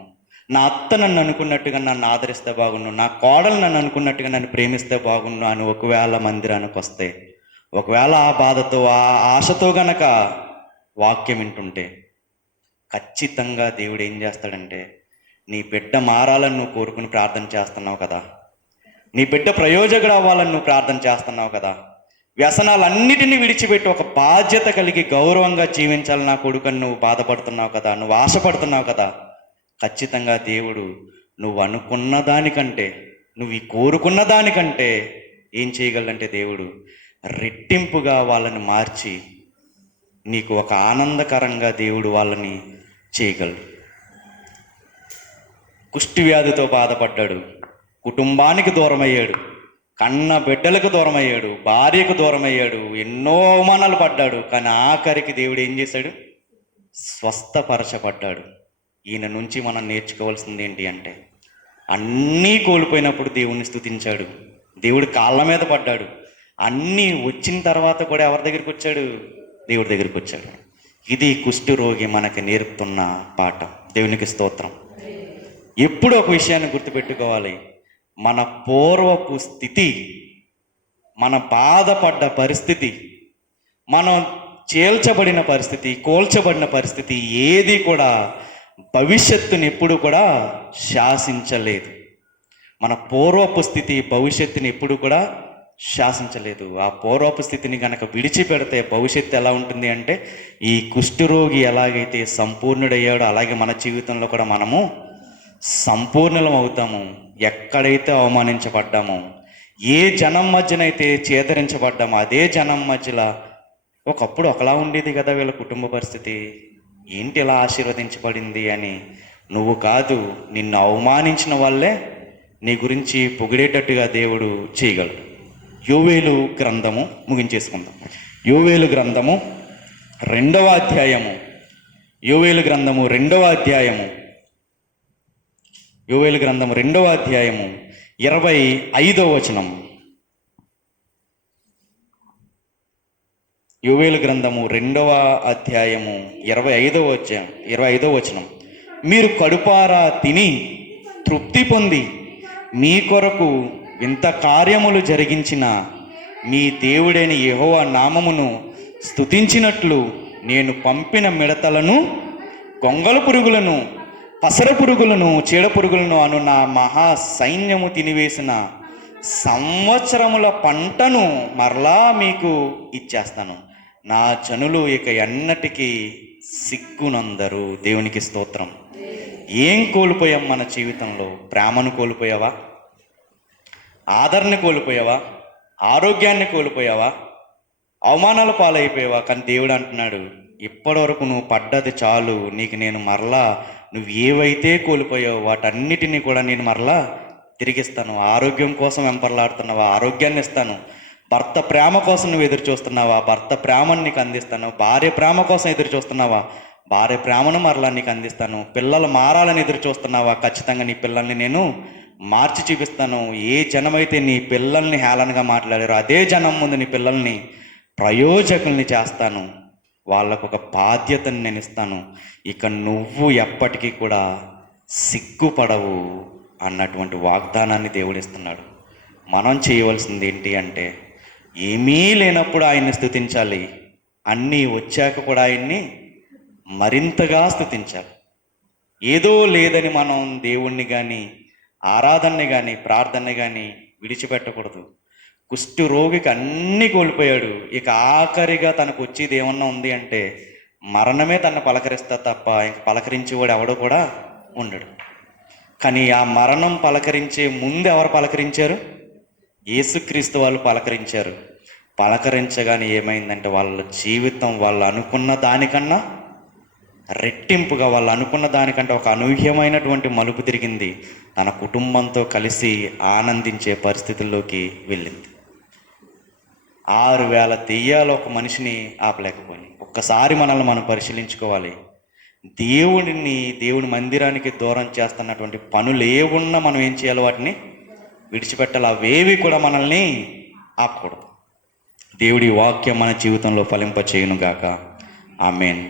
నా అత్త నన్ను అనుకున్నట్టుగా నన్ను ఆదరిస్తే బాగున్ను, నా కోడలు నన్ను అనుకున్నట్టుగా నన్ను ప్రేమిస్తే బాగున్ను అని ఒకవేళ మందిరానికి వస్తే, ఒకవేళ ఆ బాధతో ఆ ఆశతో గనక వాక్యం వింటుంటే ఖచ్చితంగా దేవుడు ఏం చేస్తాడంటే, నీ బిడ్డ మారాలని నువ్వు కోరుకుని ప్రార్థన చేస్తున్నావు కదా, నీ బిడ్డ ప్రయోజకుడు అవ్వాలని నువ్వు ప్రార్థన చేస్తున్నావు కదా, వ్యసనాలన్నిటినీ విడిచిపెట్టి ఒక బాధ్యత కలిగి గౌరవంగా జీవించాలని నా కొడుకుని నువ్వు బాధపడుతున్నావు కదా, నువ్వు ఆశపడుతున్నావు కదా, ఖచ్చితంగా దేవుడు నువ్వు అనుకున్న దానికంటే, నువ్వు ఈ కోరుకున్న దానికంటే ఏం చేయగలంటే దేవుడు రెట్టింపుగా వాళ్ళని మార్చి నీకు ఒక ఆనందకరంగా దేవుడు వాళ్ళని చేయగలడు. కుష్టి వ్యాధితో బాధపడ్డాడు, కుటుంబానికి దూరం అయ్యాడు, కన్న బిడ్డలకు దూరం అయ్యాడు, భార్యకు దూరం అయ్యాడు, ఎన్నో అవమానాలు పడ్డాడు. కానీ ఆఖరికి దేవుడు ఏం చేశాడు? స్వస్థపరచబడ్డాడు. ఈయన నుంచి మనం నేర్చుకోవాల్సింది ఏంటి అంటే, అన్నీ కోల్పోయినప్పుడు దేవుణ్ణి స్తుతించాడు, దేవుడి కాళ్ళ మీద పడ్డాడు. అన్నీ వచ్చిన తర్వాత కూడా ఎవరి దగ్గరికి వచ్చాడు? దేవుడి దగ్గరికి వచ్చాడు. ఇది కుష్టి రోగి మనకి నేర్పుతున్న పాఠం. దేవునికి స్తోత్రం. ఎప్పుడు ఒక విషయాన్ని గుర్తుపెట్టుకోవాలి, మన పూర్వపు స్థితి, మన బాధపడ్డ పరిస్థితి, మనం చేల్చబడిన పరిస్థితి, కోల్చబడిన పరిస్థితి ఏది కూడా భవిష్యత్తుని ఎప్పుడు కూడా శాసించలేదు. మన పూర్వపు స్థితి భవిష్యత్తుని ఎప్పుడు కూడా శాసించలేదు. ఆ పూర్వపు స్థితిని కనుక విడిచిపెడితే భవిష్యత్తు ఎలా ఉంటుంది అంటే, ఈ కుష్ఠరోగి ఎలాగైతే సంపూర్ణుడయ్యాడో అలాగే మన జీవితంలో కూడా మనము సంపూర్ణలం అవుతాము. ఎక్కడైతే అవమానించబడ్డామో, ఏ జనం మధ్యనైతే చేదరించబడ్డామో అదే జనం మధ్యలో ఒకప్పుడు ఒకలా ఉండేది కదా వీళ్ళ కుటుంబ పరిస్థితి, ఏంటి ఇలా ఆశీర్వదించబడింది అని. నువ్వు కాదు, నిన్ను అవమానించిన వాళ్ళే నీ గురించి పొగిడేటట్టుగా దేవుడు చేయగలడు. యోవేలు గ్రంథము ముగించేసుకుందాం. యోవేలు గ్రంథము 2వ అధ్యాయము, యోవేలు గ్రంథము 2వ అధ్యాయము, యోవేలు గ్రంథము 2వ అధ్యాయము 25వ వచనం. యోవేలు గ్రంథము 2వ అధ్యాయము 25వ వచనం. మీరు కడుపారా తిని తృప్తి పొంది మీ కొరకు వింత కార్యములు జరిగించిన మీ దేవుడైన యెహోవా నామమును స్తుతించినట్లు నేను పంపిన మిడతలను, గొంగళ పురుగులను, పసర పురుగులను, చీడ పురుగులను అను నా మహా సైన్యము తినివేసిన సంవత్సరముల పంటను మరలా మీకు ఇచ్చేస్తాను. నా జనులు ఇక ఎన్నటికీ సిగ్గునందరు. దేవునికి స్తోత్రం. ఏం కోల్పోయాం మన జీవితంలో? ప్రేమను కోల్పోయావా? ఆదరణ కోల్పోయావా? ఆరోగ్యాన్ని కోల్పోయావా? అవమానాల పాలైపోయావా? కానీ దేవుడు అంటున్నాడు, ఇప్పటివరకు నువ్వు పడ్డది చాలు, నీకు నేను మరలా నువ్వు ఏవైతే కోల్పోయావో వాటన్నిటినీ కూడా నేను మరలా తిరిగిస్తాను. ఆరోగ్యం కోసం వెంపర్లాడుతున్నావా? ఆరోగ్యాన్ని ఇస్తాను. భర్త ప్రేమ కోసం నువ్వు ఎదురు చూస్తున్నావా? భర్త ప్రేమను నీకు అందిస్తాను. భార్య ప్రేమ కోసం ఎదురు చూస్తున్నావా? భార్య ప్రేమను మరలా నీకు అందిస్తాను. పిల్లలు మారాలని ఎదురు చూస్తున్నావా? ఖచ్చితంగా నీ పిల్లల్ని నేను మార్చి చూపిస్తాను. ఏ జనమైతే నీ పిల్లల్ని హేళనగా మాట్లాడారో అదే జనం ముందు నీ పిల్లల్ని ప్రయోజకుల్ని చేస్తాను. వాళ్ళకు ఒక బాధ్యతను నేను ఇస్తాను. ఇక నువ్వు ఎప్పటికీ కూడా సిగ్గుపడవు అన్నటువంటి వాగ్దానాన్ని దేవుడిస్తున్నాడు. మనం చేయవలసింది ఏంటి అంటే, ఏమీ లేనప్పుడు ఆయన్ని స్తుతించాలి, అన్నీ వచ్చాక కూడా ఆయన్ని మరింతగా స్తుతించాలి. ఏదో లేదని మనం దేవుణ్ణి కానీ ఆరాధనని కానీ ప్రార్థనని కానీ విడిచిపెట్టకూడదు. కుష్టు రోగికి అన్నీ కోల్పోయాడు. ఇక ఆఖరిగా తనకు వచ్చేది ఏమన్నా ఉంది అంటే మరణమే తనను పలకరిస్తా తప్ప ఇంక పలకరించేవాడు ఎవడు కూడా ఉండడు. కానీ ఆ మరణం పలకరించే ముందు ఎవరు పలకరించారు? యేసుక్రీస్తు వాళ్ళు పలకరించారు. పలకరించగానే ఏమైందంటే వాళ్ళ జీవితం వాళ్ళు అనుకున్న దానికన్నా రెట్టింపుగా, వాళ్ళు అనుకున్న దానికంటే ఒక అనూహ్యమైనటువంటి మలుపు తిరిగింది. తన కుటుంబంతో కలిసి ఆనందించే పరిస్థితుల్లోకి వెళ్ళింది. 6,000 దెయ్యాలు ఒక మనిషిని ఆపలేకపోయి. ఒక్కసారి మనల్ని మనం పరిశీలించుకోవాలి. దేవుని మందిరానికి దూరం చేస్తున్నటువంటి పనులు ఏమున్నా మనం ఏం చేయాలి? వాటిని విడిచిపెట్టాలి. అవేవి కూడా మనల్ని ఆపకూడదు. దేవుడి వాక్యం మన జీవితంలో ఫలింప చేయునుగాక. ఆమేన్.